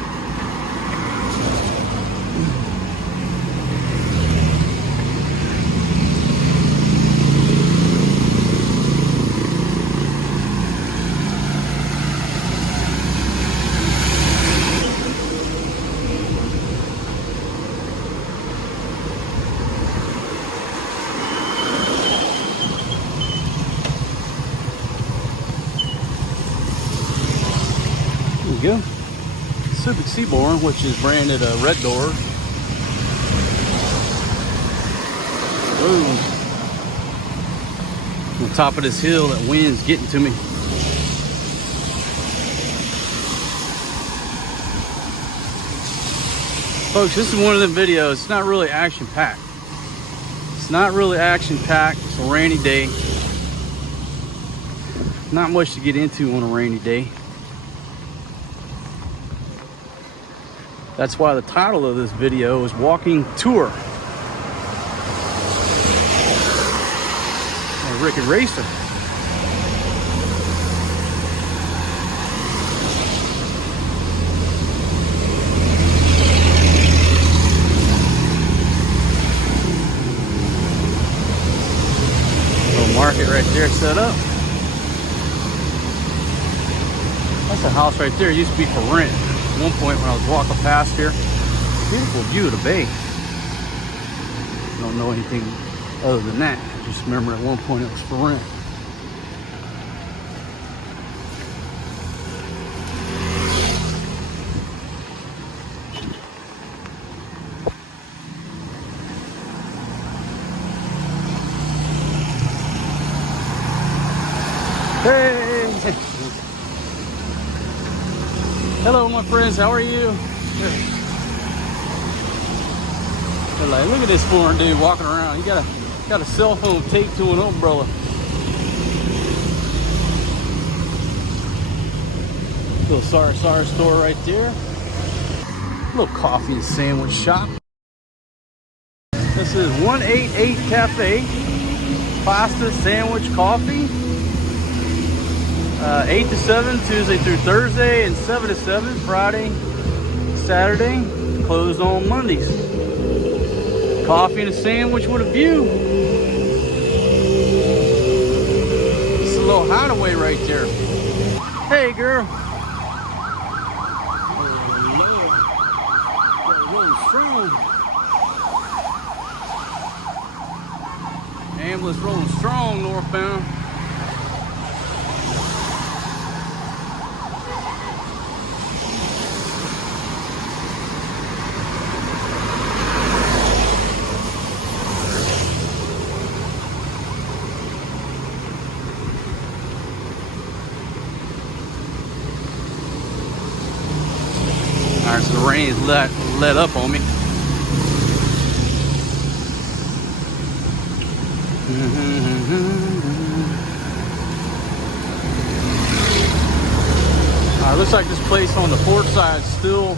Go. Subic Seabourn, which is branded a red door. Boom. On top of this hill, that wind's getting to me. Folks, this is one of them videos. It's not really action packed. It's not really action packed. It's a rainy day. Not much to get into on a rainy day. That's why the title of this video is Walking Tour. Ricky Racer. Little market right there set up. That's a house right there. It used to be for rent. At one point when I was walking past here, beautiful view of the bay. Don't know anything other than that. I just remember at one point it was for rent. Hey! Hello, my friends. How are you? Like, look at this foreign dude walking around. He got a cell phone taped to an umbrella. Little Sar store right there. Little coffee and sandwich shop. This is 188 Cafe. Pasta, sandwich, coffee. 8 to 7 Tuesday through Thursday, and 7 to 7 Friday, Saturday. Closed on Mondays. Coffee and a sandwich with a view. It's a little hideaway right there. Hey, girl. Indianapolis rolling strong northbound. All right, so the rain is let up on me. Looks like this place on the port side is still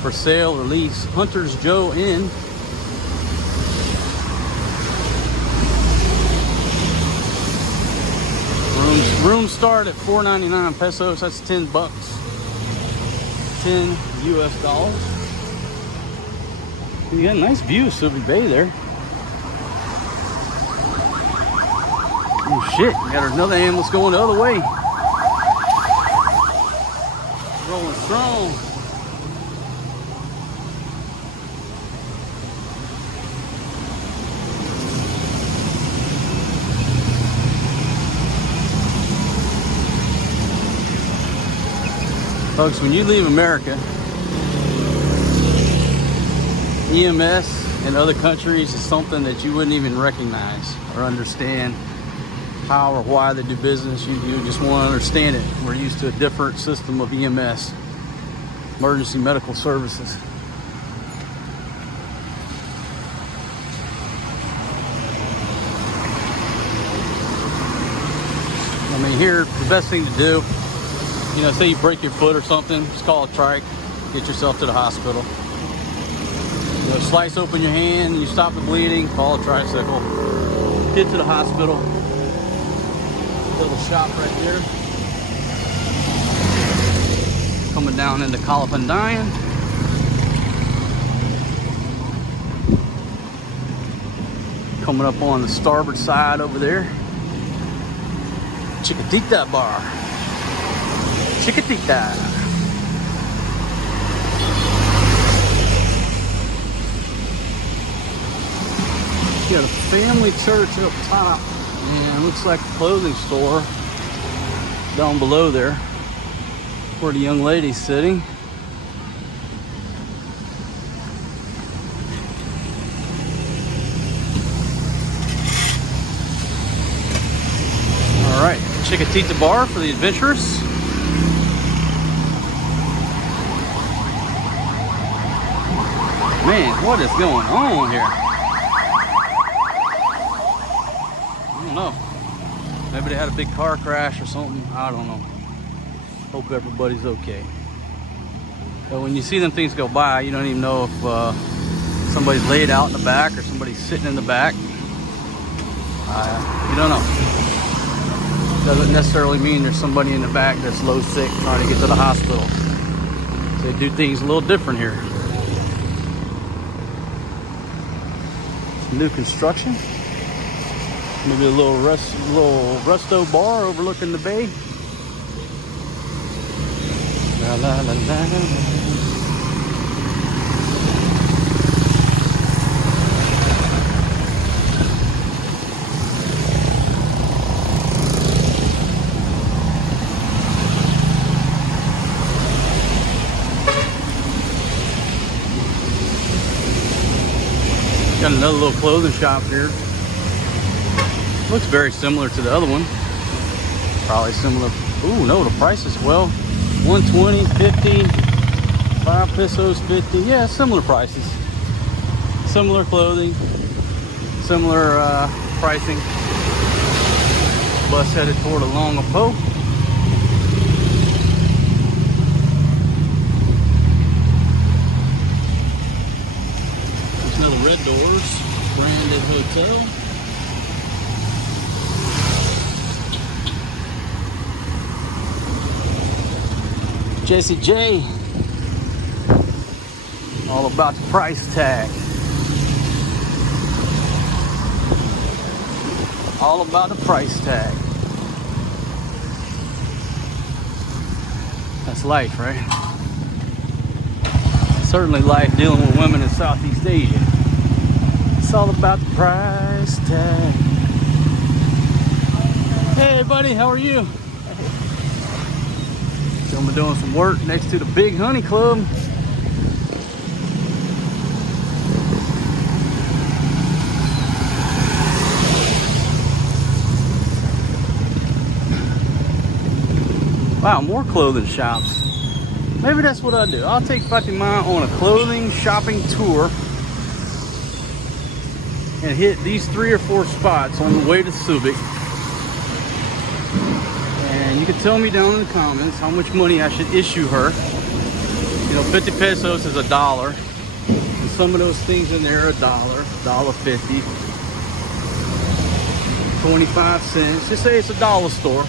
for sale or lease. Hunter's Joe Inn. Rooms start at 4.99 pesos. That's 10 bucks. 10 US dollars. You got a nice view of Subic Bay there. Oh shit, we got another ambulance going the other way. Rolling strong. Folks, when you leave America, EMS in other countries is something that you wouldn't even recognize or understand how or why they do business. You just want to understand it. We're used to a different system of EMS, emergency medical services. I mean, here, the best thing to do, you know, say you break your foot or something, just call a trike, get yourself to the hospital. You know, slice open your hand, you stop the bleeding, call a tricycle, get to the hospital. Little shop right there. Coming down into Calapandayan. Coming up on the starboard side over there. Chiquitita Bar. Chiquitita. You got a family church up top. And it looks like a clothing store down below there where the young lady's sitting. All right, Chiquitita Bar for the adventurous. Man, what is going on here? I don't know. Maybe they had a big car crash or something. I don't know. Hope everybody's okay. But when you see them things go by, you don't even know if somebody's laid out in the back or somebody's sitting in the back. You don't know. Doesn't necessarily mean there's somebody in the back that's low sick trying to get to the hospital. So they do things a little different here. Some new construction. Maybe a little resto bar overlooking the bay. La, la, la, la, la. Got another little clothing shop here. Looks very similar to the other one. Probably similar. Ooh, no, the price is well. 120, 50, 5 pesos, 50. Yeah, similar prices. Similar clothing. Similar pricing. Bus headed toward Longapo. There's another Red Doors branded hotel. Jesse J. All about the price tag. All about the price tag. That's life, right? Certainly life dealing with women in Southeast Asia. It's all about the price tag. Hey buddy, how are you? So I'm doing some work next to the Big Honey Club. Wow, more clothing shops. Maybe that's what I'll do. I'll take Fatima on a clothing shopping tour and hit these 3 or 4 spots on the way to Subic. And you can tell me down in the comments how much money I should issue her. You know, 50 pesos is $1. And some of those things in there are $1, $1.50, 25 cents. Just say it's a dollar store.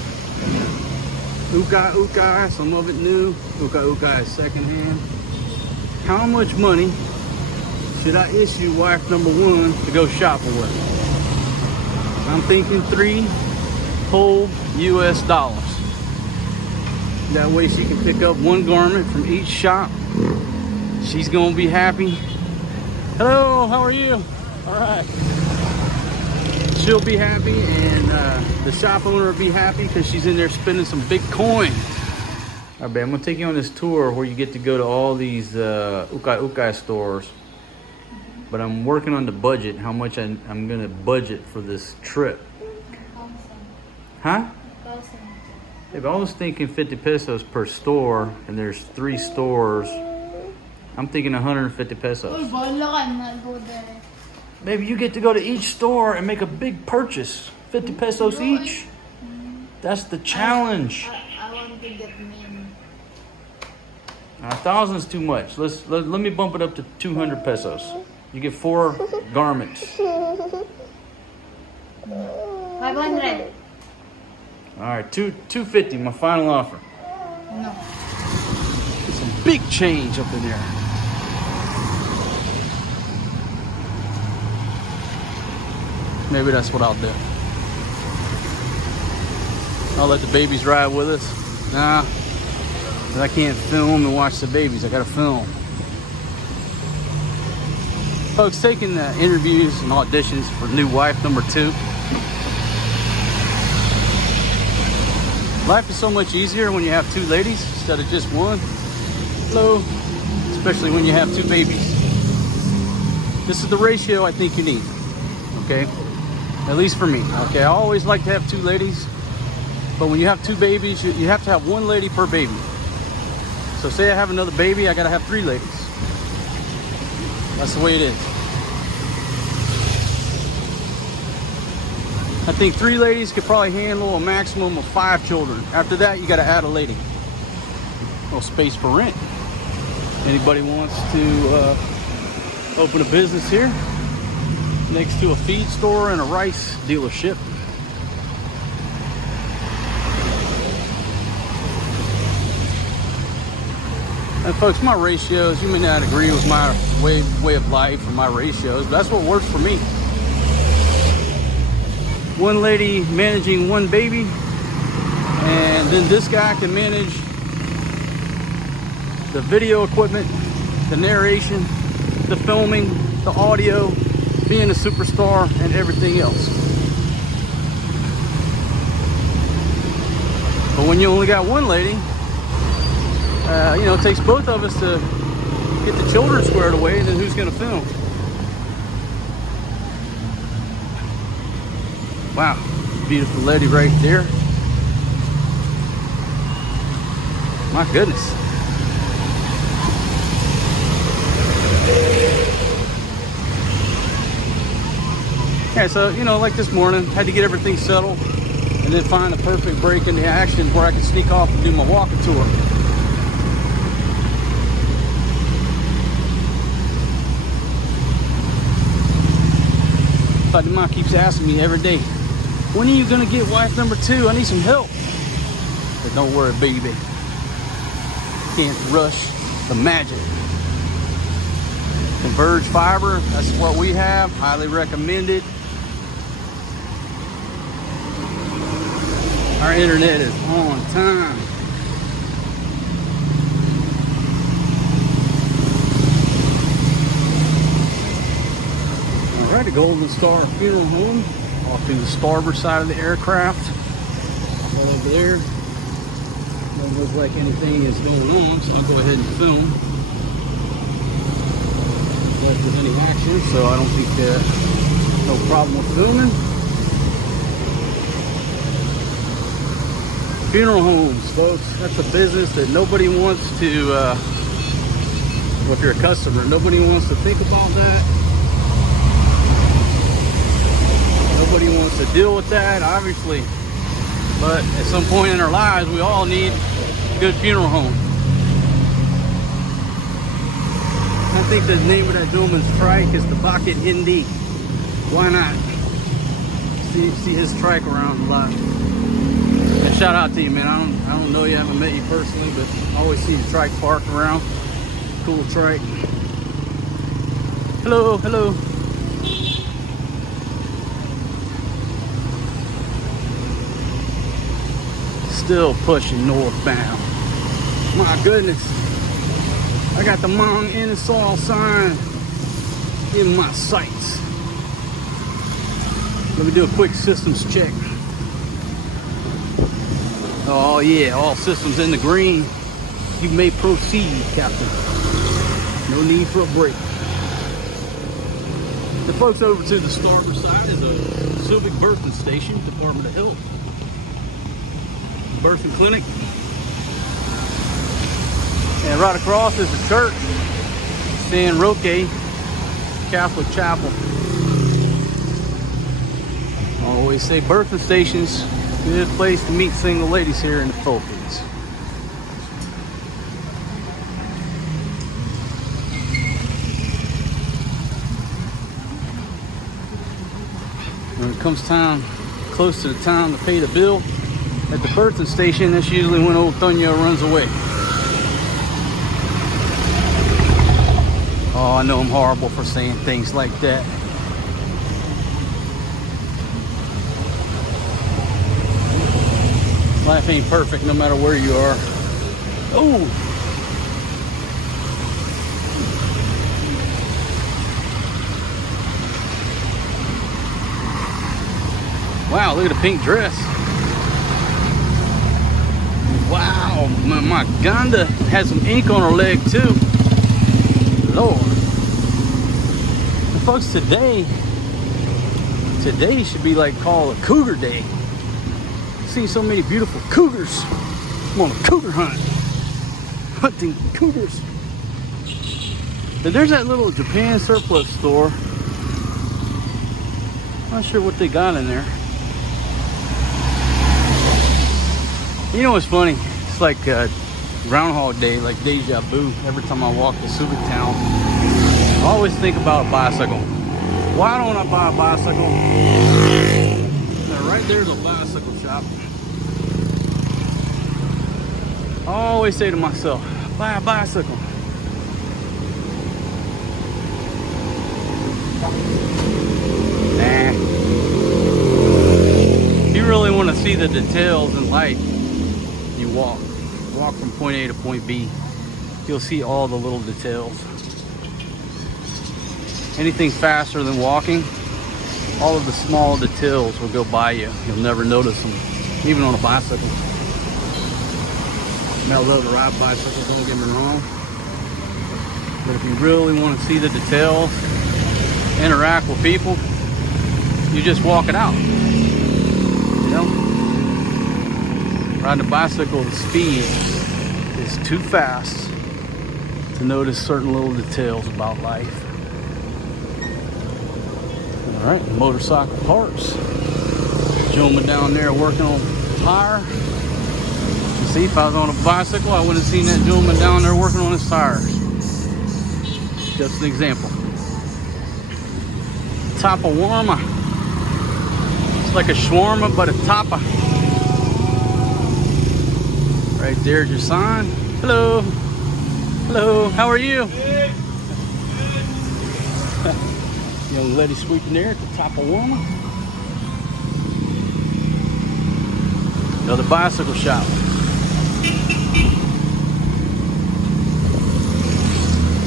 Ukai ukai, some of it new. Ukai ukai is secondhand. How much money should I issue wife number 1 to go shopping with? I'm thinking 3 whole US dollars. That way she can pick up 1 garment from each shop. She's gonna be happy. Hello, how are you? All right. She'll be happy, and the shop owner will be happy because she's in there spending some big coins. All right, babe, I'm gonna take you on this tour where you get to go to all these ukai ukai stores. But I'm working on the budget, how much I'm gonna budget for this trip. Huh? Yeah, but I was thinking 50 pesos per store, and there's 3 stores. I'm thinking 150 pesos. Maybe you get to go to each store and make a big purchase. 50 pesos each. That's the challenge. I want to get mean. 1,000 is too much. Let me bump it up to 200 pesos. You get 4 garments. 500. All right, 250, my final offer. No. Get some big change up in there. Maybe that's what I'll do. I'll let the babies ride with us. Nah, I can't film and watch the babies. I gotta film. Folks, taking interviews and auditions for new wife number 2. Life is so much easier when you have 2 ladies instead of just 1. Hello. Especially when you have 2 babies. This is the ratio I think you need. Okay? At least for me. Okay, I always like to have 2 ladies. But when you have 2 babies, you have to have 1 lady per baby. So say I have another baby, I gotta have 3 ladies. That's the way it is. I think 3 ladies could probably handle a maximum of 5 children. After that, you gotta add a lady. No space for rent. Anybody wants to open a business here next to a feed store and a rice dealership? And folks, my ratios, you may not agree with my way of life or my ratios, but that's what works for me. 1 lady managing 1 baby, and then this guy can manage the video equipment, the narration, the filming, the audio, being a superstar, and everything else. But when you only got 1 lady, you know, it takes both of us to get the children squared away, and then who's gonna film? Wow, beautiful lady right there. My goodness. Yeah, so, you know, like this morning, had to get everything settled and then find the perfect break in the action where I could sneak off and do my walking tour. Fatima keeps asking me every day, when are you gonna get wife number 2? I need some help. But don't worry, baby. Can't rush the magic. Converge fiber, that's what we have. Highly recommended. Our internet is on time. All right, the Golden Star Funeral Home off to the starboard side of the aircraft. Right over there. Doesn't look like anything is going on, so I'll go ahead and film. If there's any action, so I don't think no problem with filming. Funeral homes, folks. That's a business that nobody wants to, well, if you're a customer, nobody wants to think about that. Nobody wants to deal with that, obviously. But at some point in our lives, we all need a good funeral home. I think the name of that gentleman's trike is the Bucket Hindi. Why not? See his trike around a lot. And shout out to you, man. I don't know you, I haven't met you personally, but I always see the trike parked around. Cool trike. Hello, hello. Still pushing northbound. My goodness. I got the Mount Ingersoll sign in my sights. Let me do a quick systems check. Oh yeah, all systems in the green. You may proceed, Captain. No need for a break. The folks over to the starboard side is a Subic birthing station, Department of Health. Birthing clinic. And right across is the church, San Roque Catholic Chapel. I always say birthing stations, good place to meet single ladies here in the Philippines. When it comes time, close to the time to pay the bill at the birthing station, that's usually when old Tonya runs away. Oh, I know I'm horrible for saying things like that. Life ain't perfect no matter where you are. Oh! Wow, look at the pink dress. Wow, my Ganda has some ink on her leg too. Lord. And folks, today should be like called a cougar day. I've seen so many beautiful cougars. I'm on a cougar hunt. Hunting cougars. But there's that little Japan surplus store. Not sure what they got in there. You know what's funny? It's like Groundhog Day, like deja vu. Every time I walk to Subic town, I always think about a bicycle. Why don't I buy a bicycle? Now, right there's a bicycle shop. I always say to myself, buy a bicycle. Nah. If you really want to see the details in life, you walk from point A to point B. You'll see all the little details. Anything faster than walking, all of the small details will go by you. You'll never notice them, even on a bicycle. I love to ride bicycles, don't get me wrong. But if you really want to see the details, interact with people, you just walk it out. You know? Riding a bicycle, the speed is too fast to notice certain little details about life. All right, motorcycle parts. Gentleman down there working on tire. You see, if I was on a bicycle, I would have seen that gentleman down there working on his tires. Just an example. Tapa warma. It's like a shawarma, but a tapa. Right there's your sign. Hello. Hello. How are you? Good. Young lady sweeping there at the top of warmer. Another bicycle shop.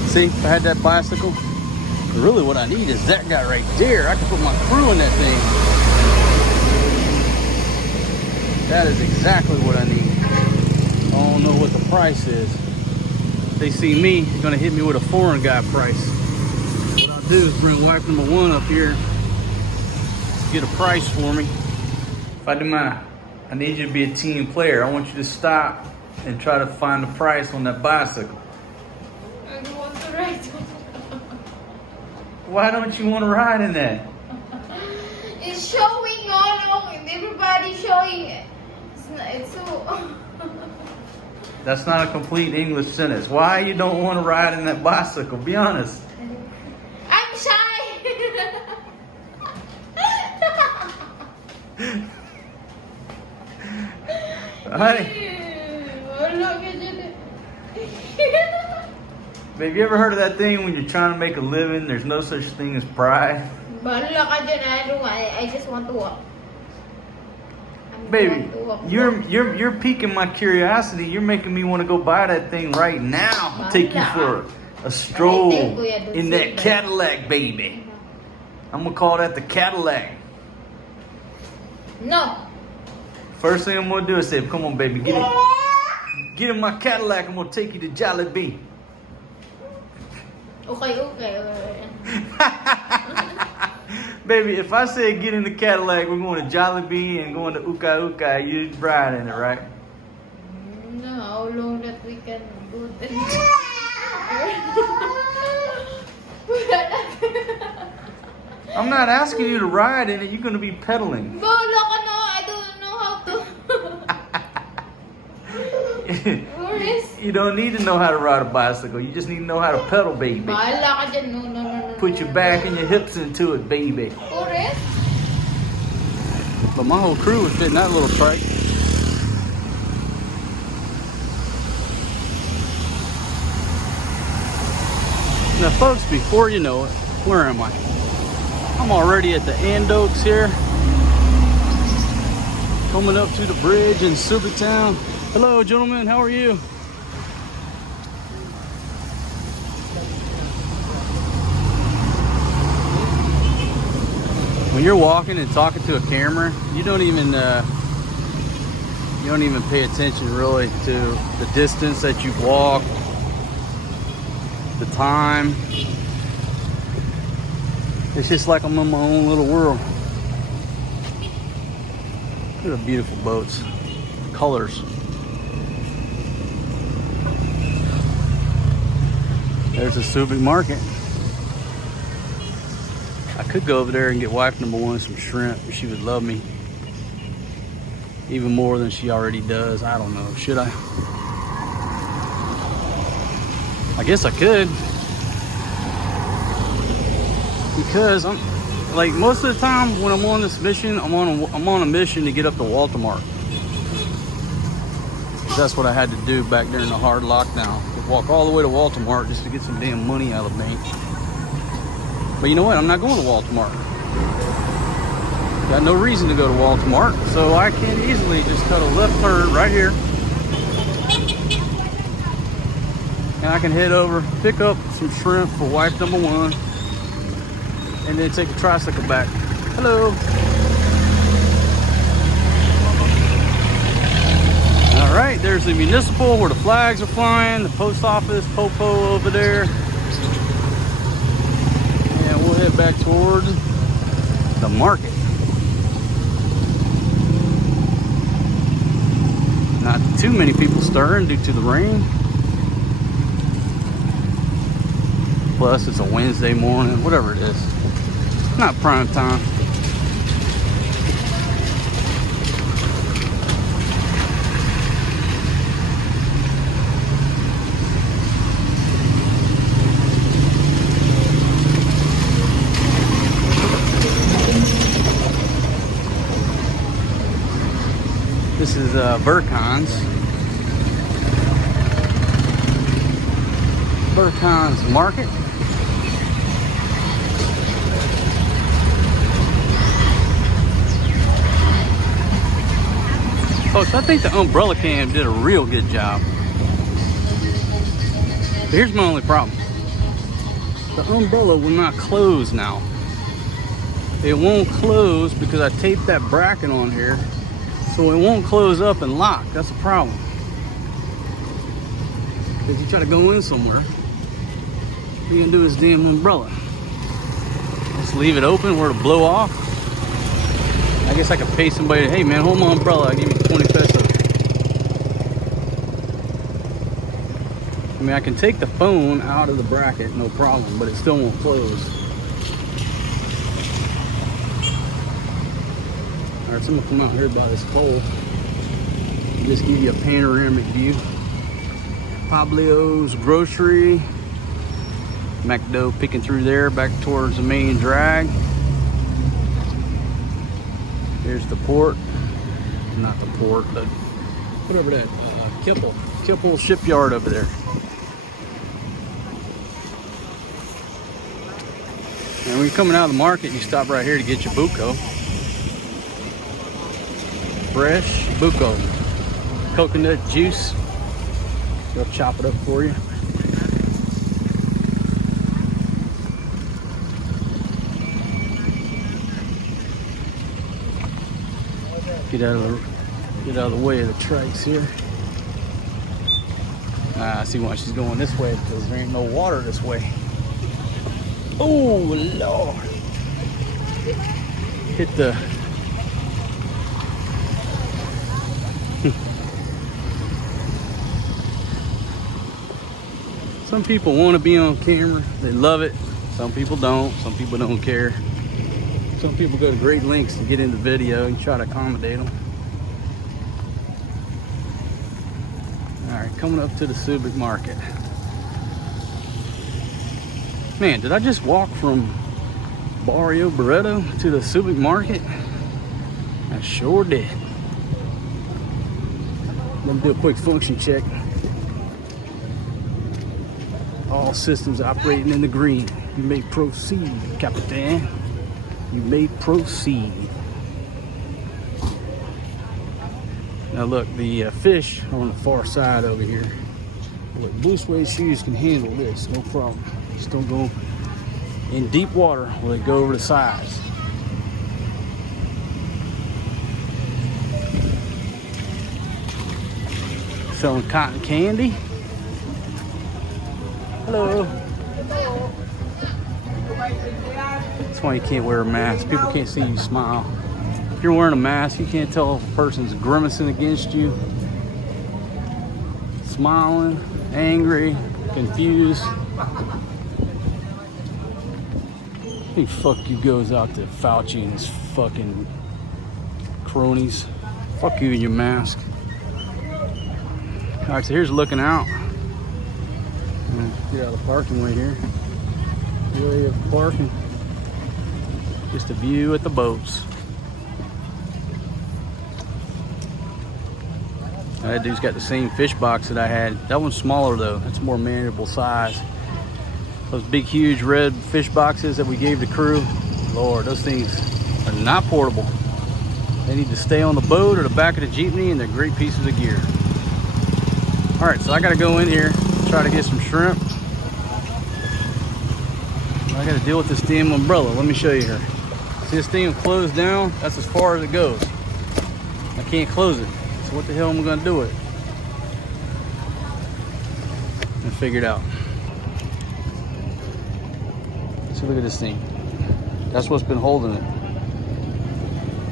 See, if I had that bicycle, really what I need is that guy right there. I can put my crew in that thing. That is exactly what I need. I don't know what the price is. If they see me, they're gonna hit me with a foreign guy price. What I'll do is bring wife number one up here, get a price for me. Fatima, I need you to be a team player. I want you to stop and try to find the price on that bicycle. I don't want to ride. Why don't you want to ride in that? It's showing all over. Everybody's showing it. It's so. That's not a complete English sentence. Why you don't want to ride in that bicycle? Be honest. I'm shy. Honey, have you ever heard of that thing when you're trying to make a living, there's no such thing as pride? Bahala ka dyan. I just want to walk. Baby, you're piquing my curiosity. You're making me want to go buy that thing right now. I'll take you for a stroll in that Cadillac, baby. I'm gonna call that the Cadillac. No. First thing I'm gonna do is say, come on, baby, get in my Cadillac. I'm gonna take you to Jollibee. Okay. Baby, if I say get in the Cadillac, we're going to Jollibee and going to Uka Uka, you ride in it, right? No, how long that we can do this? I'm not asking you to ride in it. You're going to be pedaling. Bahala ka na. I don't know how to. Boris. You don't need to know how to ride a bicycle. You just need to know how to pedal, baby. Bahala ka dyan. No. Put your back and your hips into it, baby. Boris. But my whole crew was fitting that little trike. Now, folks, before you know it, where am I? I'm already at the Andoaks here. Coming up to the bridge in Subic town. Hello, gentlemen. How are you? When you're walking and talking to a camera, you don't even pay attention really to the distance that you've walked, the time. It's just like I'm in my own little world. Look at the beautiful boats, colors. There's the Subic market. I could go over there and get wife number one some shrimp. She would love me even more than she already does. I don't know. Should I? I guess I could. Because I'm like most of the time when I'm on this mission, I'm on a mission to get up to Walmart. That's what I had to do back during the hard lockdown. Walk all the way to Walmart just to get some damn money out of the bank. But you know what? I'm not going to Walmart. Got no reason to go to Walmart, so I can easily just cut a left turn right here. And I can head over, pick up some shrimp for wife number one, and then take the tricycle back. Hello. All right, there's the municipal where the flags are flying, the post office, Popo over there. We'll head back towards the market. Not too many people stirring due to the rain. Plus, it's a Wednesday morning, whatever it is. Not prime time. This is Burcon's Market. Folks, I think the umbrella cam did a real good job. But here's my only problem. The umbrella will not close now. It won't close because I taped that bracket on here So it won't close up and lock. That's a problem. If you try to go in somewhere, you can do this damn umbrella. Just leave it open where to blow off. I guess I could pay somebody, hey man, hold my umbrella, I'll give you 20 pesos. I mean, I can take the phone out of the bracket, no problem, but it still won't close. All right, so I'm gonna come out here by this pole and just give you a panoramic view. Pablo's Grocery. McDo picking through there back towards the main drag. Here's the port. Not the port, but whatever that, Kippel shipyard over there. And when you're coming out of the market, you stop right here to get your buco. Fresh buco. Coconut juice. They'll chop it up for you. Get out of the way of the trikes here. I see why she's going this way, because there ain't no water this way. Oh Lord! Hit the. Some people want to be on camera. They love it. Some people don't. Some people don't care. Some people go to great lengths to get in the video and try to accommodate them. All right, coming up to the Subic market. Man, did I just walk from Barrio Barretto to the Subic market? I sure did. Let me do a quick function check. All systems operating in the green. You may proceed, Capitan. You may proceed. Now look, the fish are on the far side over here. Look, blue suede shoes can handle this, no problem. Just don't go in deep water where they go over the sides. Selling cotton candy. Hello. That's why you can't wear a mask. People can't see you smile. If you're wearing a mask, you can't tell if a person's grimacing against you, smiling, angry, confused. Who fuck you goes out to Fauci and his fucking cronies? Fuck you and your mask. All right, so here's looking out. Get out of the parking way here. Way of parking. Just a view at the boats. That dude's got the same fish box that I had. That one's smaller though. That's more manageable size. Those big, huge red fish boxes that we gave the crew, Lord, those things are not portable. They need to stay on the boat or the back of the jeepney, and they're great pieces of gear. All right, so I gotta go in here, try to get some shrimp. I gotta deal with this damn umbrella. Let me show you here. See this thing closed down? That's as far as it goes. I can't close it. So what the hell am I gonna do with it? And figure it out. So look at this thing. That's what's been holding it.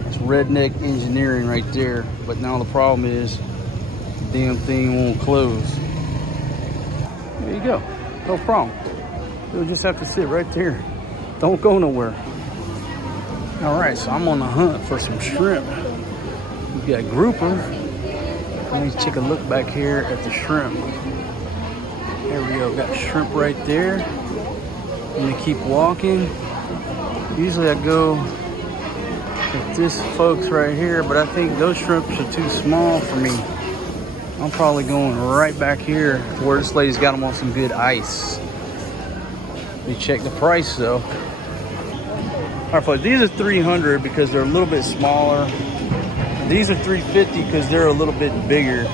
It's redneck engineering right there. But now the problem is the damn thing won't close. There you go. No problem. You'll just have to sit right there. Don't go nowhere. All right, so I'm on the hunt for some shrimp. We got grouper. Let me take a look back here at the shrimp. There we go, got shrimp right there. Let me keep walking. Usually I go with this folks right here, but I think those shrimps are too small for me. I'm probably going right back here where this lady's got them on some good ice. Let me check the price though. All right, folks, these are 300 because they're a little bit smaller. These are 350 because they're a little bit bigger.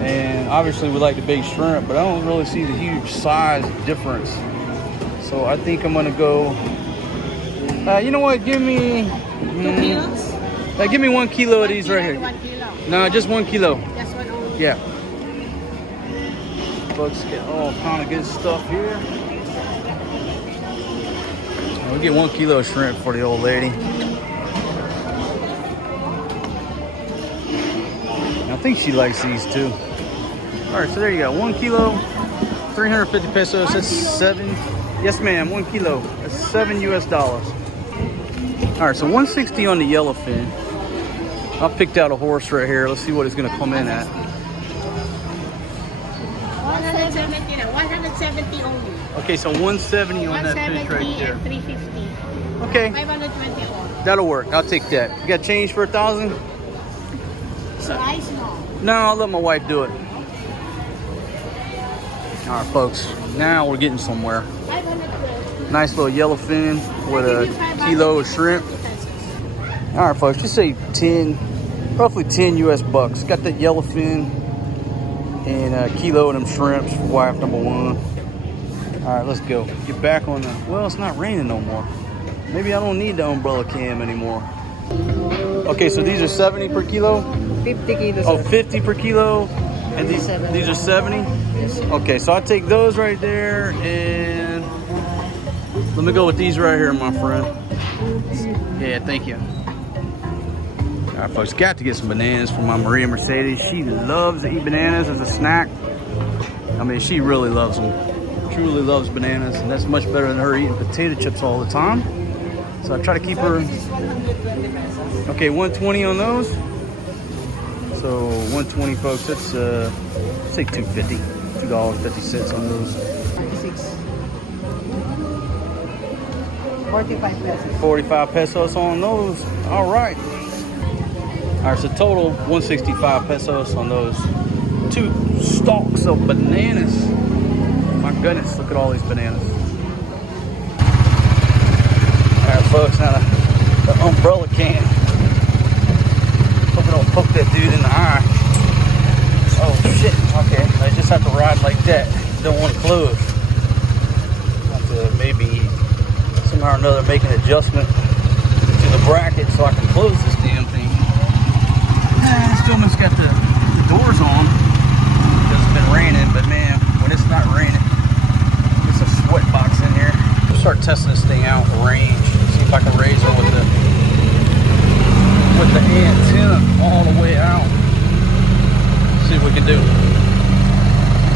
And obviously we like the big shrimp, but I don't really see the huge size difference. So I think I'm gonna go, you know what, give me, 2 kilos? Hey, give me 1 kilo of these right here. 1 kilo. No, just 1 kilo. Just one only. Yeah. Folks get all kind of good stuff here. We'll get 1 kilo of shrimp for the old lady. I think she likes these too. All right, so there you go. 1 kilo, 350 pesos. That's 7. Yes, ma'am. 1 kilo. That's $7 US. All right, so 160 on the yellowfin. I picked out a horse right here. Let's see what it's gonna come in at. 170 na. 170 only. Okay, so 170 on that fish 170 right there. and 350. Okay, 520 all. that'll work. I'll take that. You got change for 1,000? Slice no. No, I'll let my wife do it. All right, folks. Now we're getting somewhere. 512. Nice little yellowfin with a kilo of shrimp. All right, folks. Just say 10, roughly 10 US bucks. Got that yellowfin and a kilo of them shrimps for wife number 1. All right, let's go. Get back on the. Well, it's not raining no more. Maybe I don't need the umbrella cam anymore. Okay, so these are 70 per kilo. 50 kilos. Oh, 50 per kilo. And these are 70? Okay, so I'll take those right there, and let me go with these right here, my friend. Yeah, thank you. All right, folks, got to get some bananas from my Maria Mercedes. She loves to eat bananas as a snack. I mean, she really loves them. Truly loves bananas, and that's much better than her eating potato chips all the time. So I try to keep her. Okay, 120 on those. So 120, folks. That's say $2.50, $2.50 on those. 45 pesos. 45 pesos on those. All right. All right, so total 165 pesos on those 2 stalks of bananas. My goodness, look at all these bananas. All right, folks, now the umbrella can. Hope I don't poke that dude in the eye. Oh shit, okay, I just have to ride like that. Don't want to close. Have to maybe somehow or another make an adjustment to the bracket so I can close this damn thing. This gentleman's got the doors on because it's been raining, but man, when it's not raining, it's a sweat box in here. We'll start testing this thing out range. See if I can raise her with the antenna all the way out. See what we can do.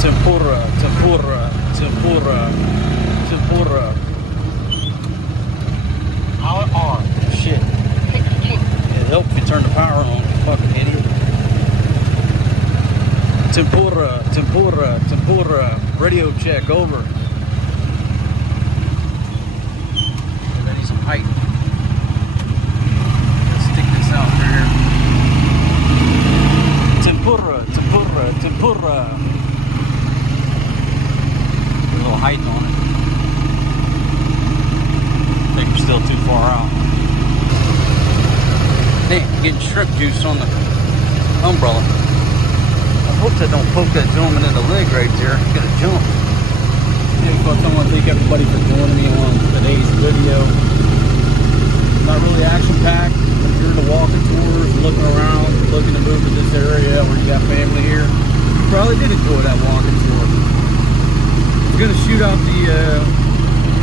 Tempura, tempura, tempura, tempura. All on. Shit. It helps if you turn the power on, you fucking idiot. Tempura, tempura, tempura. Radio check, over. I need some height. Let's stick this out there. Tempura, tempura, tempura. A little height on it. I think we're still too far out. Damn, getting shrimp juice on the umbrella. I hope that don't poke that gentleman in the leg right there. He's gonna jump. Hey folks, I want to thank everybody for joining me on today's video. Not really action packed. If you're into walking tours, looking around, looking to move to this area where you got family here, you probably did enjoy that walking tour. I'm gonna shoot out the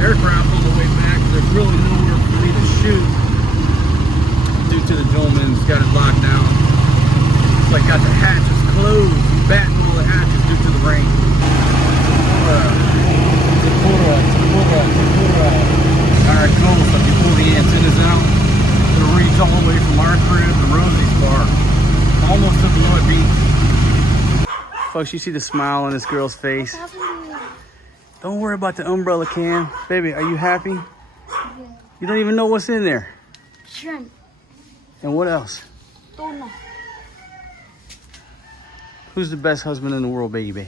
aircraft on the way back. There's really nowhere for me to shoot due to the gentleman's got it locked down. It's like got the hatches closed, batting all the hatches due to the rain. Tempura, tempura, tempura. Alright, cool. So if you pull the antennas out, it'll reach all the way from our crib to Rosie's bar. Almost to Beloit Beach. Folks, you see the smile on this girl's face. Don't worry about the umbrella can. Baby, are you happy? You don't even know what's in there. Shrimp. And what else? Tuna. Who's the best husband in the world, baby?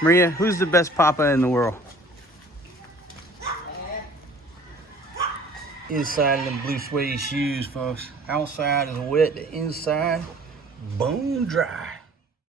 Maria, who's the best papa in the world? Inside of them blue suede shoes, folks. Outside is wet, the inside bone dry.